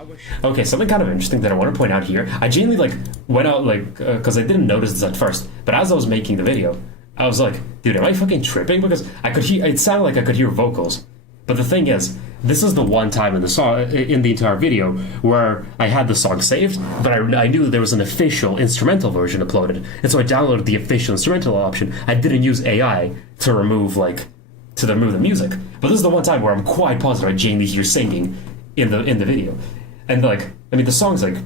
I wish. Okay, something kind of interesting that I want to point out here. I genuinely like went out like because I didn't notice this at first, but as I was making the video, I was like, dude, am I fucking tripping? Because I could hear. It sounded like I could hear vocals. But the thing is, this is the one time in the song, in the entire video, where I had the song saved, but I knew there was an official instrumental version uploaded, and so I downloaded the official instrumental option. I didn't use AI to remove the music. But this is the one time where I'm quite positive I genuinely hear singing in the video, and like, I mean, the song's like,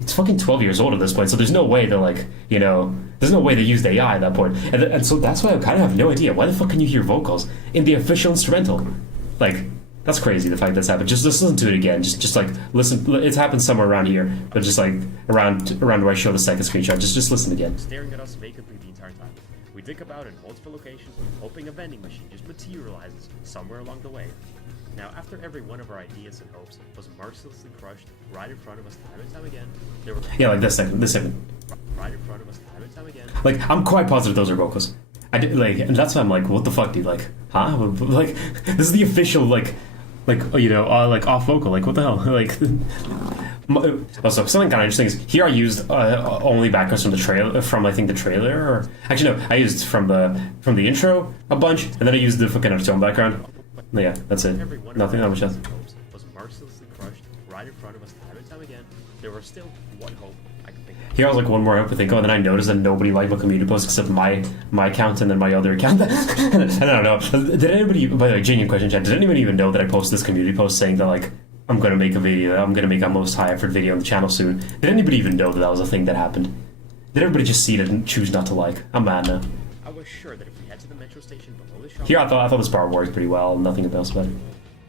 it's fucking 12 years old at this point, so there's no way to like, you know, there's no way they used AI at that point, and so that's why I kind of have no idea why the fuck can you hear vocals in the official instrumental. Like, that's crazy, the fact that's happened. Just listen to it again. Just like, listen. It's happened somewhere around here, but just like around where I show the second screenshot. Just listen again. Staring at us vacantly the entire time. We think about it in multiple locations, hoping a vending machine just materializes somewhere along the way. Now, after every one of our ideas and hopes was mercilessly crushed right in front of us time and time again, there were... Yeah, like this second. Right in front of us time and time again. Like, I'm quite positive those are vocals. I did, like, and that's why I'm like, what the fuck, dude? Like, huh? Like, this is the official, like you know, like off vocal. Like, what the hell? Like, also something kind of interesting is here I used only backgrounds from the trailer, from I think the trailer, or actually no, I used from the intro a bunch, and then I used the fucking Artyom background. Yeah, that's it. Nothing that much else. Was mercilessly crushed right in front of us time and time again. There was still one hope I could think of. Here I was like, one more hope to think of, and then I noticed that nobody liked my community post except my account and then my other account. And I don't know. Did anybody, by the way, genuine question, chat, did anybody even know that I posted this community post saying that like I'm gonna make a video, I'm gonna make a most high effort video on the channel soon? Did anybody even know that was a thing that happened? Did everybody just see it and choose not to like? I'm mad now. I was sure that if we head to the metro station below the shop, here I thought this part worked pretty well. Nothing else about it.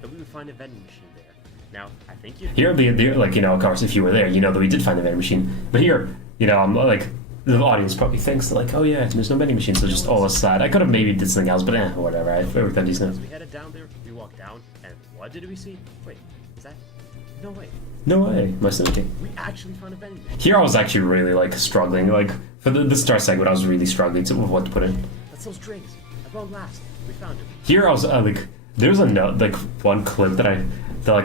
that we would find a vending machine there. Now, I think you. Here, like, you know, of course, if you were there, you know that we did find the vending machine. But here, you know, I'm like, the audience probably thinks like, oh yeah, there's no vending machine, so just all aside. I could have maybe did something else, but whatever. I worked on decent. As we headed down there, we walked down, and what did we see? Wait, is that? No way. No way. My stomach. We actually found a vending machine. Here I was actually really like struggling. Like for the start segment, I was really struggling with what to put in. That's those drinks. At long last, we found it. Here I was like, There's a note, like one clip that I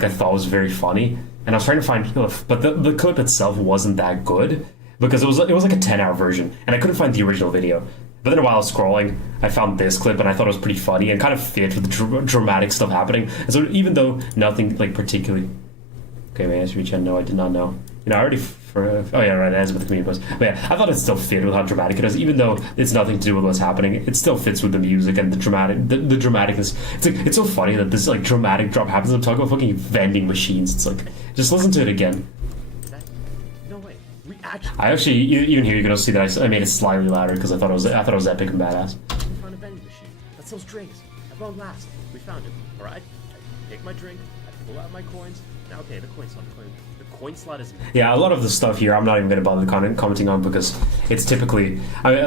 thought was very funny, and I was trying to find, but the clip itself wasn't that good because it was like a 10-hour version, and I couldn't find the original video. But then while I was scrolling, I found this clip, and I thought it was pretty funny and kind of fit with the dramatic stuff happening. And so even though nothing like particularly, okay, my answer each end, no, I did not know. You know, I already. Oh yeah, right. It ends with the community post. But yeah, I thought it still fit with how dramatic it is, even though it's nothing to do with what's happening. It still fits with the music and the dramaticness. It's so funny that this like dramatic drop happens. I'm talking about fucking vending machines. It's like, just listen to it again. No way. I actually even here you can also see that I made it slightly louder because I thought it was epic and badass. We found a vending machine that sells drinks. At long last, we found it. All right. I take my drink. I pull out my coins. Now, okay, the coin slot is. Yeah, a lot of the stuff here I'm not even going to bother commenting on because it's typically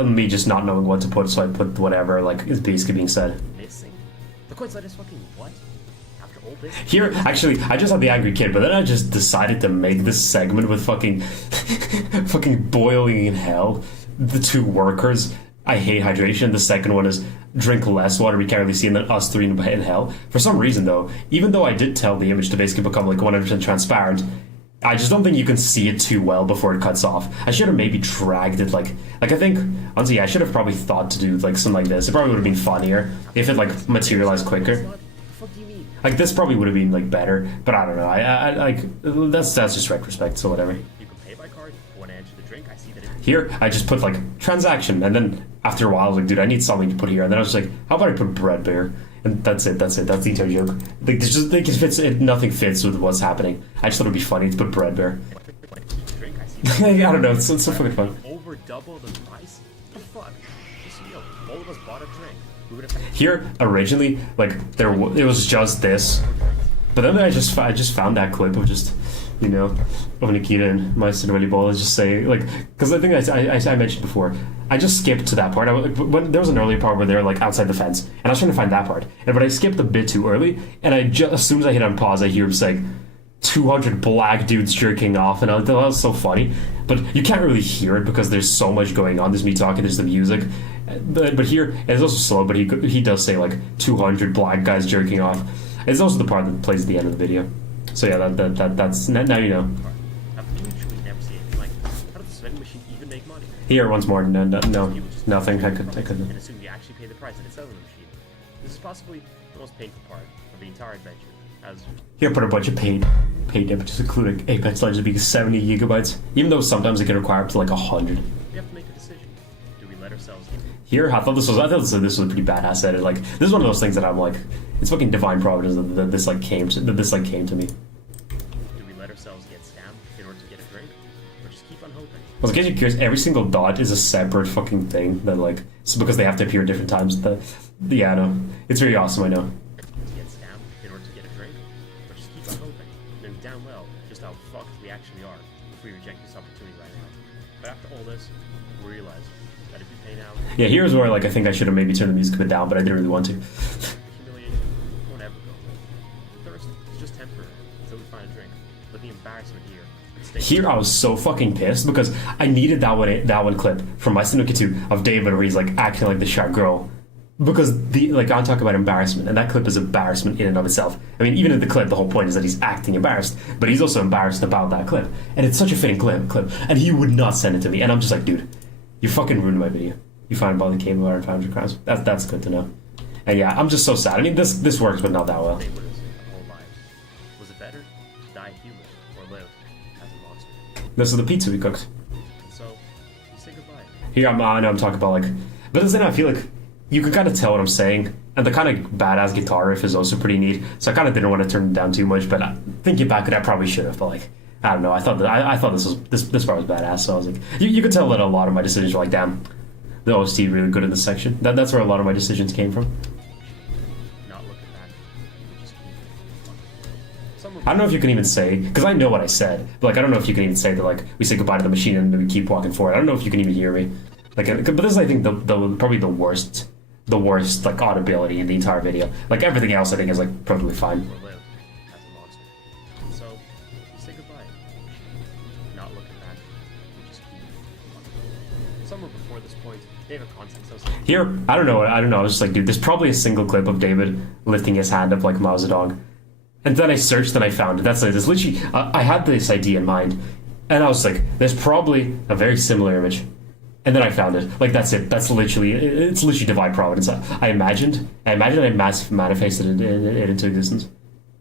me just not knowing what to put, so I put whatever like is basically being said. Missing. The coin slot is fucking what? After all this. Here, actually, I just had the angry kid, but then I just decided to make this segment with fucking, fucking boiling in hell. The two workers. I hate hydration. The second one is drink less water. We can't really see, and then us three in hell. For some reason, though, even though I did tell the image to basically become like 100% transparent, I just don't think you can see it too well before it cuts off. I should have maybe dragged it like I think honestly I should have probably thought to do like something like this. It probably would have been funnier if it like materialized quicker. What the fuck do you mean? Like this probably would have been like better, but I don't know. I like that's just retrospect, so whatever. You can pay by card. When I enter the drink, I see that it. Here I just put like transaction, and then after a while I was like, dude, I need something to put here, and then I was like, how about I put bread bear? And that's it. That's the entire joke. Like, there's just like nothing fits with what's happening. I just thought it'd be funny to put bread bear. Drink, I see. I don't know. It's so fucking fun. Over double the price. What the fuck? Just, all of us bought a drink. We would have. Here originally, like it was just this, but then I just found that clip of just, you know, of Nikita and my Cinderella ball is just saying like, because I think I mentioned before. I just skipped to that part. When there was an earlier part where they were like outside the fence, and I was trying to find that part, but I skipped a bit too early. And as soon as I hit on pause, I hear him saying, 200 black dudes jerking off, and I thought that was so funny. But you can't really hear it because there's so much going on. There's me talking, there's the music, but here it's also slow. But he does say like 200 black guys jerking off. It's also the part that plays at the end of the video. So yeah, that's now you know. Here once more, no, nothing. I couldn't. And assume you actually pay the price that it sells on the machine. This is possibly the most painful part of the entire adventure. As here, put a bunch of paid images, including Apex Legends being 70 gigabytes, even though sometimes it can require up to like 100. We have to make a decision. Do we let ourselves get here? I thought this was a pretty badass edit. Like this is one of those things that I'm like, it's fucking divine providence that this came to me. Do we let ourselves get scammed in order to get a drink, or just keep on hoping? Well, in case you're curious, every single dot is a separate fucking thing that like, it's because they have to appear at different times. Yeah, no, it's very awesome. I know. Get scammed in order to get a drink, or just keep on hoping, knowing damn well just how fucked we actually are if we reject this opportunity right now. But after all this, we realize that if we pay now, yeah, here's where like I think I should have maybe turned the music a bit down, but I didn't really want to. humiliation won't ever go away. Thirst is just temporary until we find a drink, but the embarrassment here. Here I was so fucking pissed because I needed that one clip from My Sinuka 2 of David where he's like acting like the shark girl, because I'm talking about embarrassment, and that clip is embarrassment in and of itself. I mean, even in the clip, the whole point is that he's acting embarrassed, but he's also embarrassed about that clip, and it's such a fitting clip, and he would not send it to me, and I'm just like, dude, you fucking ruined my video. You find about the cable and 500 crowns. That's good to know. And yeah, I'm just so sad. I mean, this works, but not that well. Was it better to die human or live as a monster? This is the pizza we cooked. So, you say goodbye. Here I know I'm talking about like, but then I feel like you can kind of tell what I'm saying, and the kind of badass guitar riff is also pretty neat. So I kind of didn't want to turn it down too much, but thinking back, I probably should have. But like, I don't know. I thought this part was badass. So I was like, you could tell that a lot of my decisions were like, damn, the OST really good in this section. That's where a lot of my decisions came from. Not looking back, we just keep. I don't know if you can even say, because I know what I said, but like I don't know if you can even say that like we say goodbye to the machine and we keep walking forward. I don't know if you can even hear me. Like, but this is I think the probably the worst like audibility in the entire video. Like everything else I think is like perfectly fine. Or live as a monster. So, you say goodbye. Not looking back, we just keep. Somewhere before this point, David context. Here, I don't know. I was just like, dude, there's probably a single clip of David lifting his hand up like Mao's a dog. And then I searched and I found it. That's like, this literally, I had this idea in mind. And I was like, there's probably a very similar image. And then I found it. Like, that's it. It's literally divine providence. I imagined I manifested it into existence.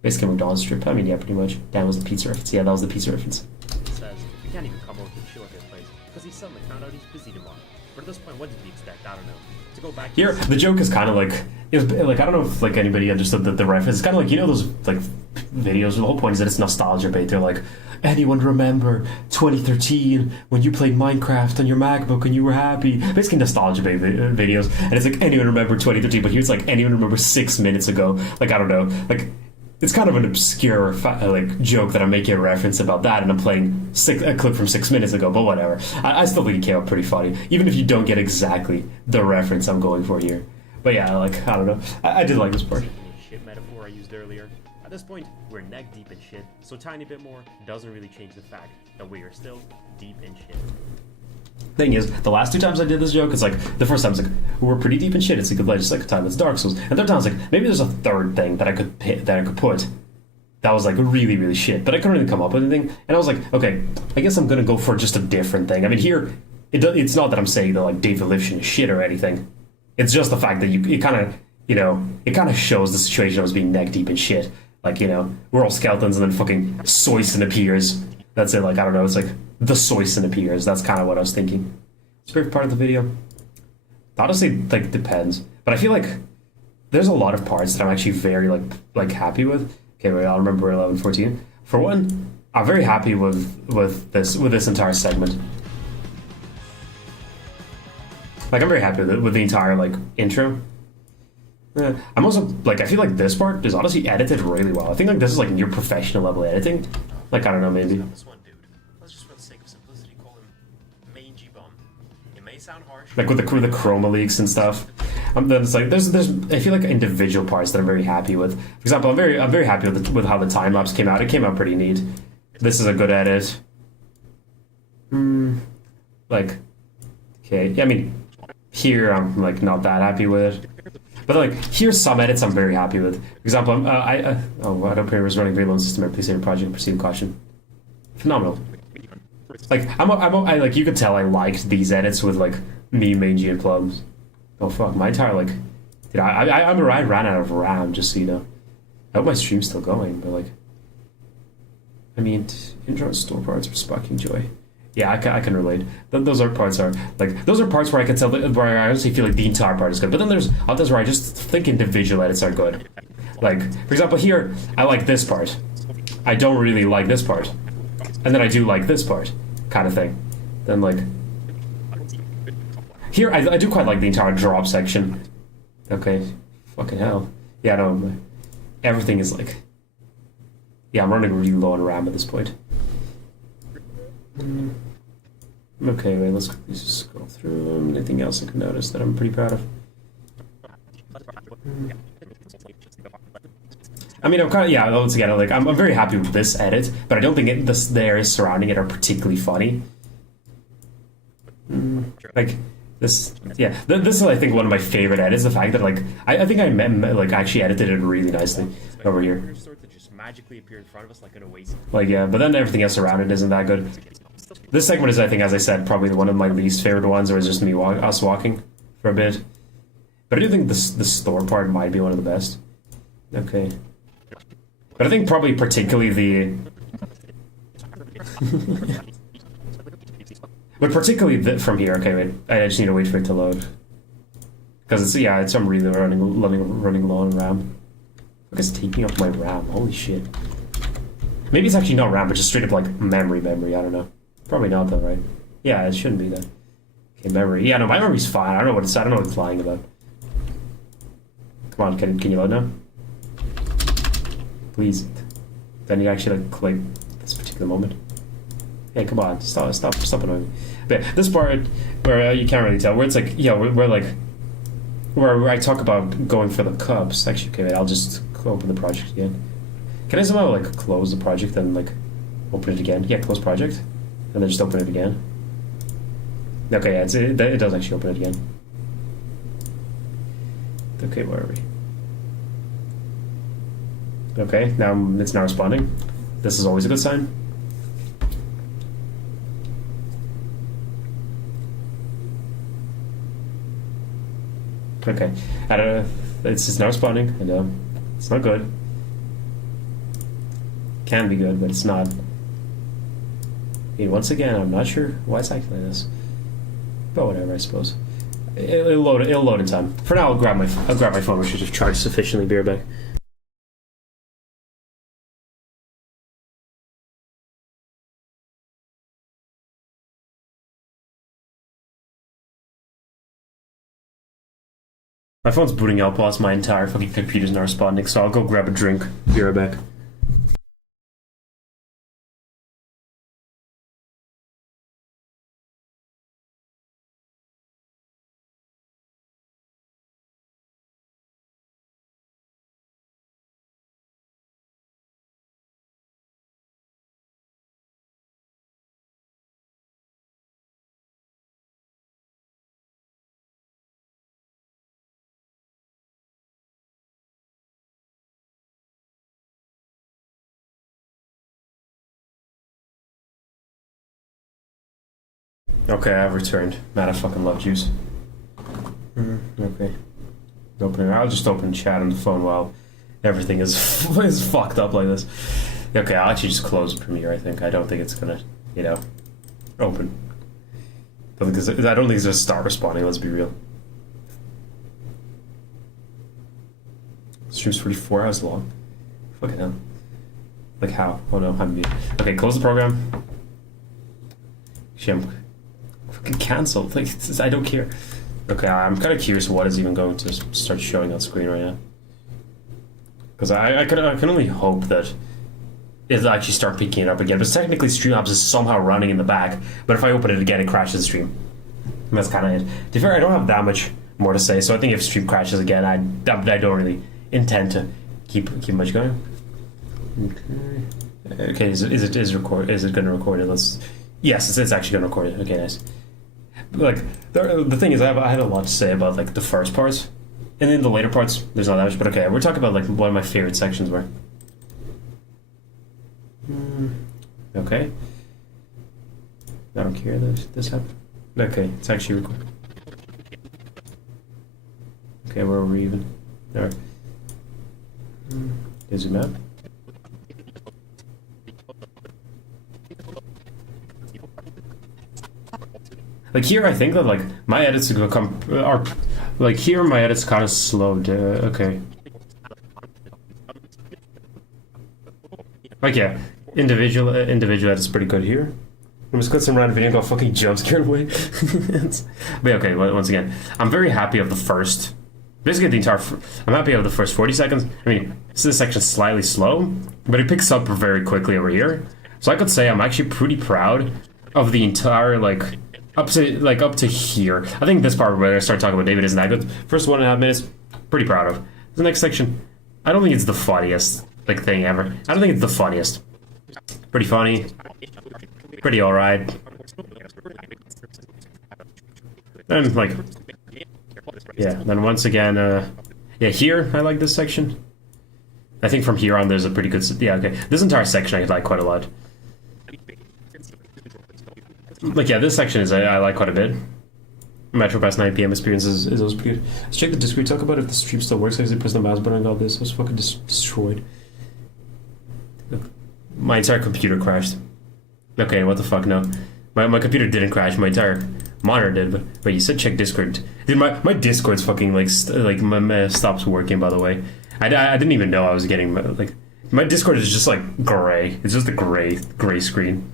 Basically, McDonald's strip. I mean, yeah, pretty much. That was the pizza reference. Yeah, that was the pizza reference. He says, we can't even come over to chill at this place because he suddenly found out he's busy tomorrow. But at this point, what did he expect? I don't know. To go back here, the joke is kind of like, it was like, I don't know if like anybody understood the reference. It's kind of like, you know, those like videos. The whole point is that it's nostalgia bait. They're like, anyone remember 2013 when you played Minecraft on your MacBook and you were happy? Basically nostalgia bait videos. And it's like, anyone remember 2013? But here it's like, anyone remember 6 minutes ago? Like, I don't know. Like, it's kind of an obscure like joke that I'm making a reference about that, and I'm playing a clip from 6 minutes ago. But whatever, I still think it came out pretty funny, even if you don't get exactly the reference I'm going for here. But yeah, like, I don't know, I did like this part. Shit metaphor I used earlier. At this point, we're neck deep in shit, so a tiny bit more doesn't really change the fact that we are still deep in shit. Thing is, the last 2 times I did this joke, it's like, the first time it's like, we're pretty deep in shit, it's a good legend, like time it's Dark Souls. And the third time it's like, maybe there's a third thing that I could put that was like really, really shit, but I couldn't really come up with anything. And I was like, okay, I guess I'm gonna go for just a different thing. I mean, here, it's not that I'm saying that like David Lifshin is shit or anything. It's just the fact that it kind of shows the situation of us being neck deep in shit. Like, you know, we're all skeletons and then fucking Soyson appears. That's it, like, I don't know, it's like, the Soyson appears. That's kind of what I was thinking. It's a favorite part of the video. Honestly, like, depends. But I feel like there's a lot of parts that I'm actually very, like happy with. Okay, wait, I'll remember 11:14. For one, I'm very happy with this entire segment. Like, I'm very happy with the entire, like, intro. I'm also, like, I feel like this part is honestly edited really well. I think, like, this is, like, near professional level editing. Like, I don't know, maybe. This one, dude. Let's just, for the sake of simplicity, call him Mangy Bum. It may sound harsh. Like with the chroma leaks and stuff. Then it's like there's I feel like individual parts that I'm very happy with. For example, I'm very happy with how the time lapse came out. It came out pretty neat. This is a good edit. Like, okay, yeah, I mean, here I'm like not that happy with it. But like, here's some edits I'm very happy with. For example, I hope here was running very low system. Please save your project. Proceed with caution. Phenomenal. Like, I like, you could tell I liked these edits with like me, Mangy, and Plums. Oh fuck, my entire like, dude, I ran out of RAM, just so you know. I hope my stream's still going, but like, I mean, intro and store parts for sparking joy. Yeah, I can relate. Those are parts where I can tell where I honestly feel like the entire part is good. But then there's others where I just think individual edits are good. Like, for example, here I like this part. I don't really like this part, and then I do like this part, kind of thing. Then like, here I do quite like the entire drop section. Okay, fucking hell. Yeah, no, everything is like. Yeah, I'm running really low on RAM at this point. Okay, wait, let's quickly scroll through. Anything else I can notice that I'm pretty proud of? I mean, I'm kind of, yeah, once again, like, I'm very happy with this edit, but I don't think the areas surrounding it are particularly funny. Like, this, yeah, this is, I think, one of my favorite edits, the fact that, like, I think I like, actually edited it really nicely over here. Magically appear in front of us like an oasis. Like, yeah, but then everything else around it isn't that good. This segment is, I think, as I said, probably one of my least favorite ones, or it's just me us walking for a bit. But I do think the store part might be one of the best. Okay. But I think probably particularly the... but particularly from here, okay, wait, I just need to wait for it to load. Because it's, yeah, I'm really running low on RAM. Look, it's taking up my RAM. Holy shit. Maybe it's actually not RAM, but just straight up like memory. I don't know. Probably not though, right? Yeah, it shouldn't be that. Okay, memory. Yeah, no, my memory's fine. I don't know what it's lying about. Come on, can you load now? Please. Then you actually like this particular moment. Hey, come on, stop annoying me. But yeah, this part where you can't really tell, where it's like, yeah, we're like, where I talk about going for the cups. Actually, okay, wait, I'll just open the project again. Can I somehow like close the project and like open it again? Yeah, close project, and then just open it again. Okay, yeah, it does actually open it again. Okay, where are we? Okay, now it's not responding. This is always a good sign. Okay, I don't know. It's just not responding. I know. It's not good. Can be good, but it's not. Once again, I'm not sure why it's acting like this. But whatever, I suppose. It'll load in time. For now, I'll grab my phone, which should have charged sufficiently. Be right back. My phone's booting out whilst my entire fucking computer's not responding, so I'll go grab a drink. Be right back. Okay, I've returned. Man, I fucking love juice. Okay. Open it. I'll just open chat on the phone while everything is fucked up like this. Okay, I'll actually just close Premiere, I think. I don't think it's gonna, open. I don't think it's gonna start responding, let's be real. Stream's 44 hours long. Fucking hell. Like how? Oh no, I'm muted. Okay, close the program. Actually, I'm fucking cancelled. Like, I don't care. Okay, I'm kind of curious what is even going to start showing on screen right now. Because I can only hope that it'll actually start picking it up again. But technically, StreamOps is somehow running in the back. But if I open it again, it crashes the stream. And that's kind of it. To be fair, I don't have that much more to say. So I think if stream crashes again, I don't really intend to keep much going. Okay, is it going to record it? Yes, it's actually going to record it. Okay, nice. Like the thing is, I had a lot to say about like the first parts, and then the later parts there's not that much. But okay, we're talking about like one of my favorite sections where. Okay. I don't care that this happened. Okay, it's actually recording. Okay, where are we even? All right. Zoom out. Like here, I think that like my edits are like here. My edits kind of slowed. Okay. Like yeah, individual edits pretty good here. I'm just got some random video and got fucking jump scared away. But yeah, okay, once again, I'm very happy of the first. Basically, the entire. I'm happy of the first 40 seconds. I mean, this section's slightly slow, but it picks up very quickly over here. So I could say I'm actually pretty proud of the entire like. Up to here. I think this part where I start talking about David isn't that good. First 1.5 minutes, pretty proud of. The next section, I don't think it's the funniest like thing ever. I don't think it's the funniest. Pretty funny. Pretty alright. And like, yeah. Then once again, yeah. Here I like this section. I think from here on there's a pretty good. Yeah. Okay. This entire section I like quite a lot. Like, yeah, this section is I like quite a bit. Metro past 9 p.m. experience is always pretty good. Let's check the Discord. Talk about if the stream still works. I just press the mouse button and all this. I was fucking destroyed. My entire computer crashed. Okay, what the fuck, no. My computer didn't crash. My entire monitor did. But you said check Discord. Dude, my Discord's fucking, like stops working, by the way. I didn't even know I was getting, like... My Discord is just, like, gray. It's just a gray screen.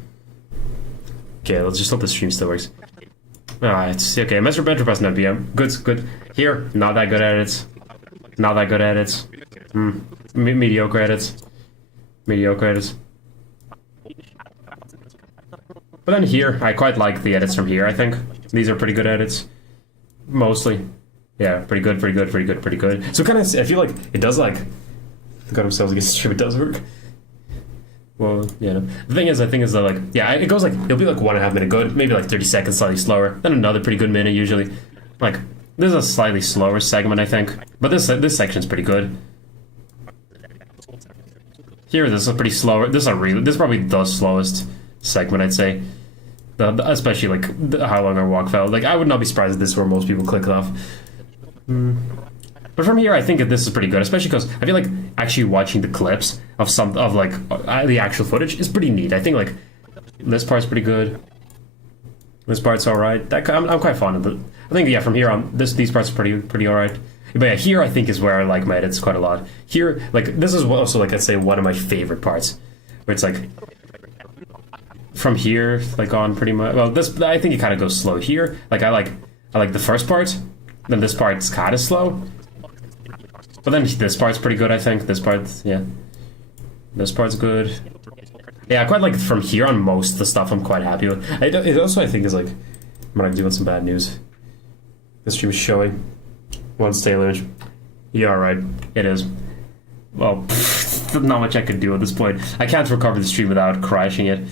Okay, let's just hope the stream still works. It's okay. Metro past 9 p.m. Good. Here, not that good edits. Not that good edits. Mediocre edits. Mediocre edits. But then here, I quite like the edits from here, I think. These are pretty good edits. Mostly. Yeah, pretty good. So kind of, I feel like it does like... They got themselves against the stream, it does work. Well, yeah. No. The thing is, I think is that like, yeah, it goes like it'll be like 1.5 minute good, maybe like 30 seconds, slightly slower, then another pretty good minute usually. Like This is a slightly slower segment, I think, but this section's pretty good. Here, this is pretty slow. This is probably the slowest segment, I'd say. Especially like how long our walk felt. Like, I would not be surprised if this is where most people click it off. But from here, I think that this is pretty good, especially because I feel like actually watching the clips of the actual footage is pretty neat. I think like this part's pretty good. This part's all right. I'm quite fond of it. I think yeah, from here on, these parts are pretty all right. But yeah, here I think is where I like my edits quite a lot. Here, like this is also like I'd say one of my favorite parts, where it's like from here like on pretty much. Well, this I think it kind of goes slow here. Like I like the first part, then this part's kind of slow. But then this part's pretty good, I think. This part, yeah. This part's good. Yeah, I quite like from here on most of the stuff I'm quite happy with. It also, I think, is like... when I'm doing some bad news. The stream is showing. One stale image. Yeah, alright. It is. Well, not much I could do at this point. I can't recover the stream without crashing it.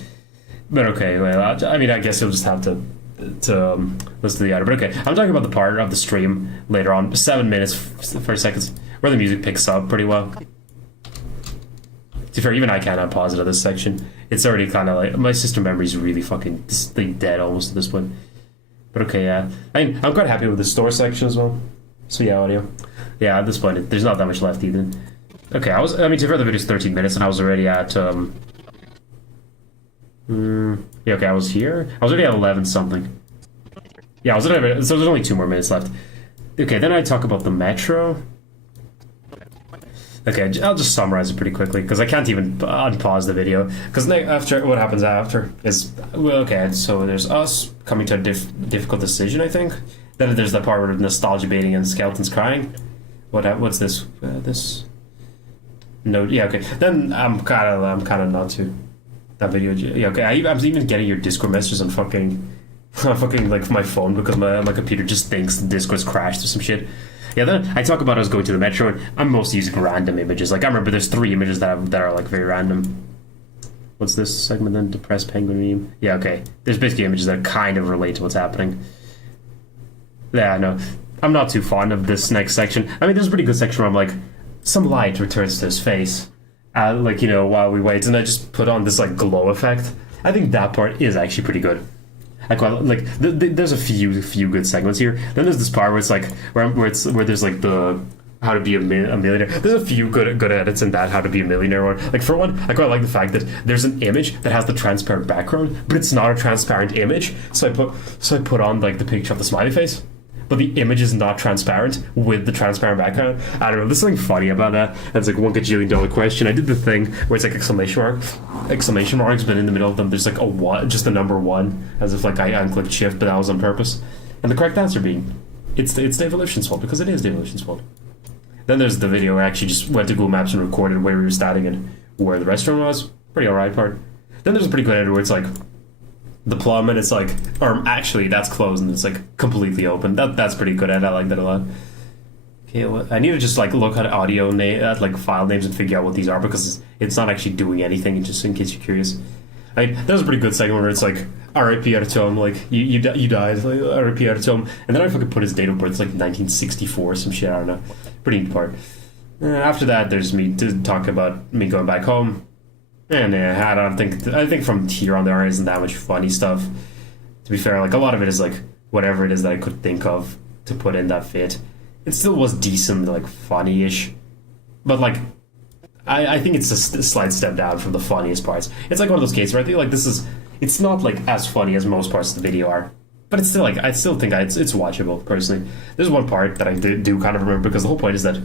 But okay, well, I mean, I guess you'll just have to listen to the audio. But okay, I'm talking about the part of the stream later on. 7 minutes, 30 seconds, where the music picks up pretty well. To be fair, even I can't pause it at this section. It's already kind of like... my system memory's really fucking dead almost at this point. But okay, yeah. I mean, I'm quite happy with the store section as well. So yeah, audio. Yeah, at this point, there's not that much left either. Okay, I mean, to be fair, the video's 13 minutes, and I was already at, yeah, okay, I was here. I was already at 11 something. Yeah, I was at, so there's only 2 more minutes left. Okay, then I talk about the metro. Okay, I'll just summarize it pretty quickly, because I can't even unpause the video. Because after, what happens after is, well, okay, so there's us coming to a difficult decision, I think. Then there's that part where nostalgia baiting and skeletons crying. What's this? This? No, yeah, okay. Then I'm kind of not to that video. Yeah, okay. I'm even getting your Discord messages on fucking like my phone because my computer just thinks the Discord's crashed or some shit. Yeah, then I talk about us going to the metro, and I'm mostly using random images. Like I remember there's 3 images that are like very random. What's this segment then? Depressed penguin meme. Yeah, okay. There's basically images that kind of relate to what's happening. Yeah, no, I'm not too fond of this next section. I mean, there's a pretty good section where I'm like, some light returns to his face, like, you know, while we wait, and I just put on this like glow effect. I think that part is actually pretty good. I quite like. There's a few good segments here. Then there's this part where it's like where there's like the how to be a millionaire. There's a few good edits in that how to be a millionaire one. Like for one, I quite like the fact that there's an image that has the transparent background, but it's not a transparent image. So I put on like the picture of the smiley face, but the image is not transparent with the transparent background. I don't know, there's something funny about that. That's like $1 gajillion question. I did the thing where it's like exclamation marks, but in the middle of them there's like a 1, just the number 1, as if like I unclicked shift, but that was on purpose. And the correct answer being, it's Dave Evolution's fault, because it is Dave Evolution's fault. Then there's the video where I actually just went to Google Maps and recorded where we were standing and where the restaurant was. Pretty alright part. Then there's a pretty good edit where it's like the plum and it's like, or actually that's closed and it's like completely open. That's pretty good edit. I like that a lot. Okay, well, I need to just like look at audio at like file names and figure out what these are, because it's not actually doing anything. Just in case you're curious. I mean, there's a pretty good segment where it's like R.I.P. Artyom, like you died, like, R.I.P. Artyom, and then I fucking put his date of birth, it's like 1964 or some shit. I don't know. Pretty neat part. After that, there's me to talk about me going back home, and I think from here on there isn't that much funny stuff. To be fair, like a lot of it is like whatever it is that I could think of to put in that fit. It still was decent, like funny-ish, but like I think it's a slight step down from the funniest parts. It's like one of those cases where I think like it's not like as funny as most parts of the video are, but it's still like I still think it's watchable personally. There's one part that I do kind of remember, because the whole point is that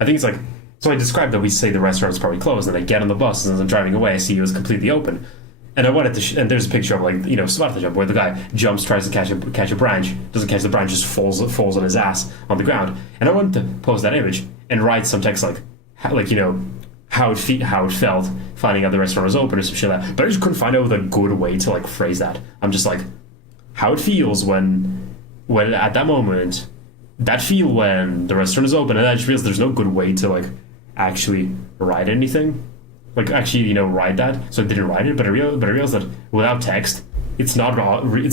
I think it's like, so I described that we say the restaurant's probably closed, and I get on the bus and as I'm driving away I see it was completely open, and I wanted to and there's a picture of like, you know, Sparta jump where the guy jumps, tries to catch a branch, doesn't catch the branch, just falls on his ass on the ground, and I wanted to post that image and write some text like you know, how it felt finding out the restaurant was open or some shit like that. But I just couldn't find out a good way to like phrase that. I'm just like, how it feels when at that moment, that feel when the restaurant is open, and I just realized there's no good way to like actually write anything, like actually, you know, write that. So I didn't write it, but I realized that without text, it's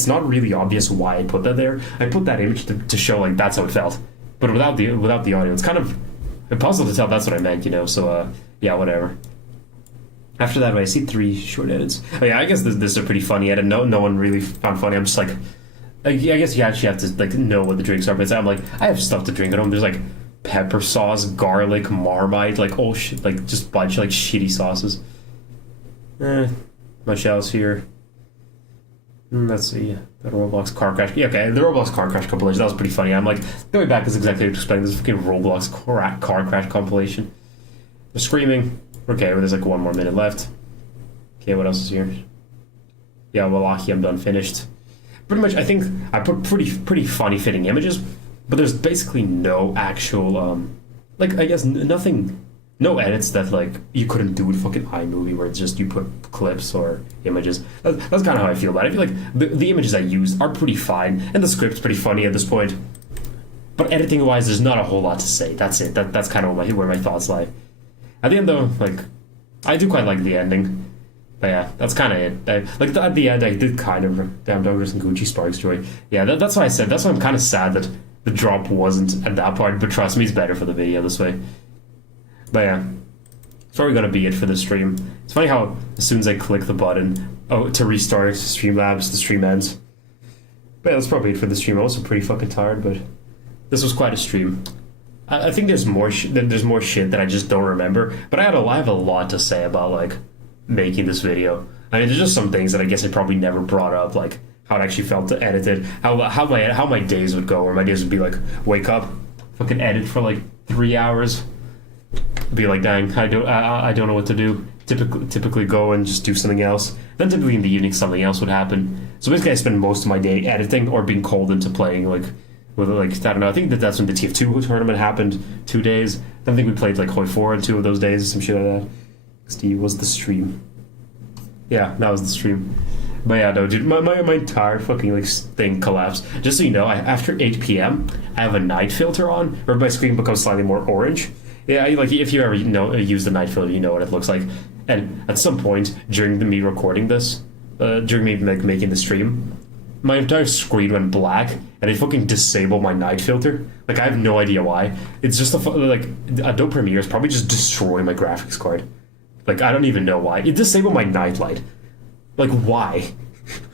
not really obvious why I put that there. I put that image to show like that's how it felt, but without the audio, it's kind of impossible to tell that's what I meant, you know. So yeah, whatever. After that, I see 3 short edits. Oh yeah, I guess this is a pretty funny edit. No one really found funny. I'm just like, I guess you actually have to like know what the drinks are. But I'm like, I have stuff to drink at home. There's like pepper sauce, garlic, Marmite, like oh shit, like just bunch of like shitty sauces. Much else here. Let's see. The Roblox car crash. Yeah, okay, the Roblox car crash compilation. That was pretty funny. I'm like, the way back is exactly what to explain. This fucking Roblox car crash compilation. They're screaming. Okay, well, there's like 1 more minute left. Okay, what else is here? Yeah, well, lucky I'm done finished. Pretty much, I think I put pretty funny fitting images, but there's basically no actual, like, I guess nothing, no edits that, like, you couldn't do with fucking iMovie where it's just you put clips or images. That's kind of how I feel about it. I feel like the images I used are pretty fine, and the script's pretty funny at this point. But editing-wise, there's not a whole lot to say. That's it. That's kind of where my thoughts lie. At the end, though, like, I do quite like the ending. But yeah, that's kind of it. At the end, I did kind of... Damn, Douglas and Gucci Sparks Joy. Yeah, that's why I said. That's why I'm kind of sad that the drop wasn't at that part. But trust me, it's better for the video this way. But yeah, it's probably going to be it for the stream. It's funny how as soon as I click the button to restart Streamlabs, the stream ends. But yeah, that's probably it for the stream. I'm also pretty fucking tired, but this was quite a stream. I think there's more shit that I just don't remember. But I have a lot to say about like making this video. I mean, there's just some things that I guess I probably never brought up, like how it actually felt to edit it, how my days would go, where my days would be like wake up, fucking edit for like 3 hours, be like, dang, I don't know what to do. Typically go and just do something else. Then typically in the evening something else would happen. So basically I spend most of my day editing or being called into playing like. With like, I don't know, I think that's when the TF2 tournament happened, 2 days. I think we played like Hoi 4 on 2 of those days, some shit like that. Steve was the stream. Yeah, that was the stream. But yeah, no, dude, my entire fucking like thing collapsed. Just so you know, after 8 p.m., I have a night filter on, where my screen becomes slightly more orange. Yeah, like if you ever use the night filter, you know what it looks like. And at some point during me recording this, during me like making the stream, my entire screen went black, and it fucking disabled my night filter. Like, I have no idea why. It's just like Adobe Premiere is probably just destroying my graphics card. Like, I don't even know why. It disabled my night light. Like, why?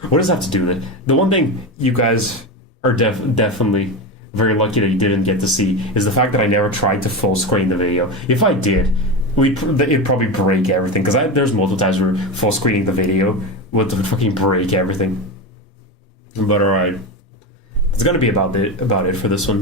What does that have to do with it? The one thing you guys are definitely very lucky that you didn't get to see is the fact that I never tried to full screen the video. If I did, it'd probably break everything. Because there's multiple times where full screening the video would fucking break everything. But alright. It's gonna be about it for this one.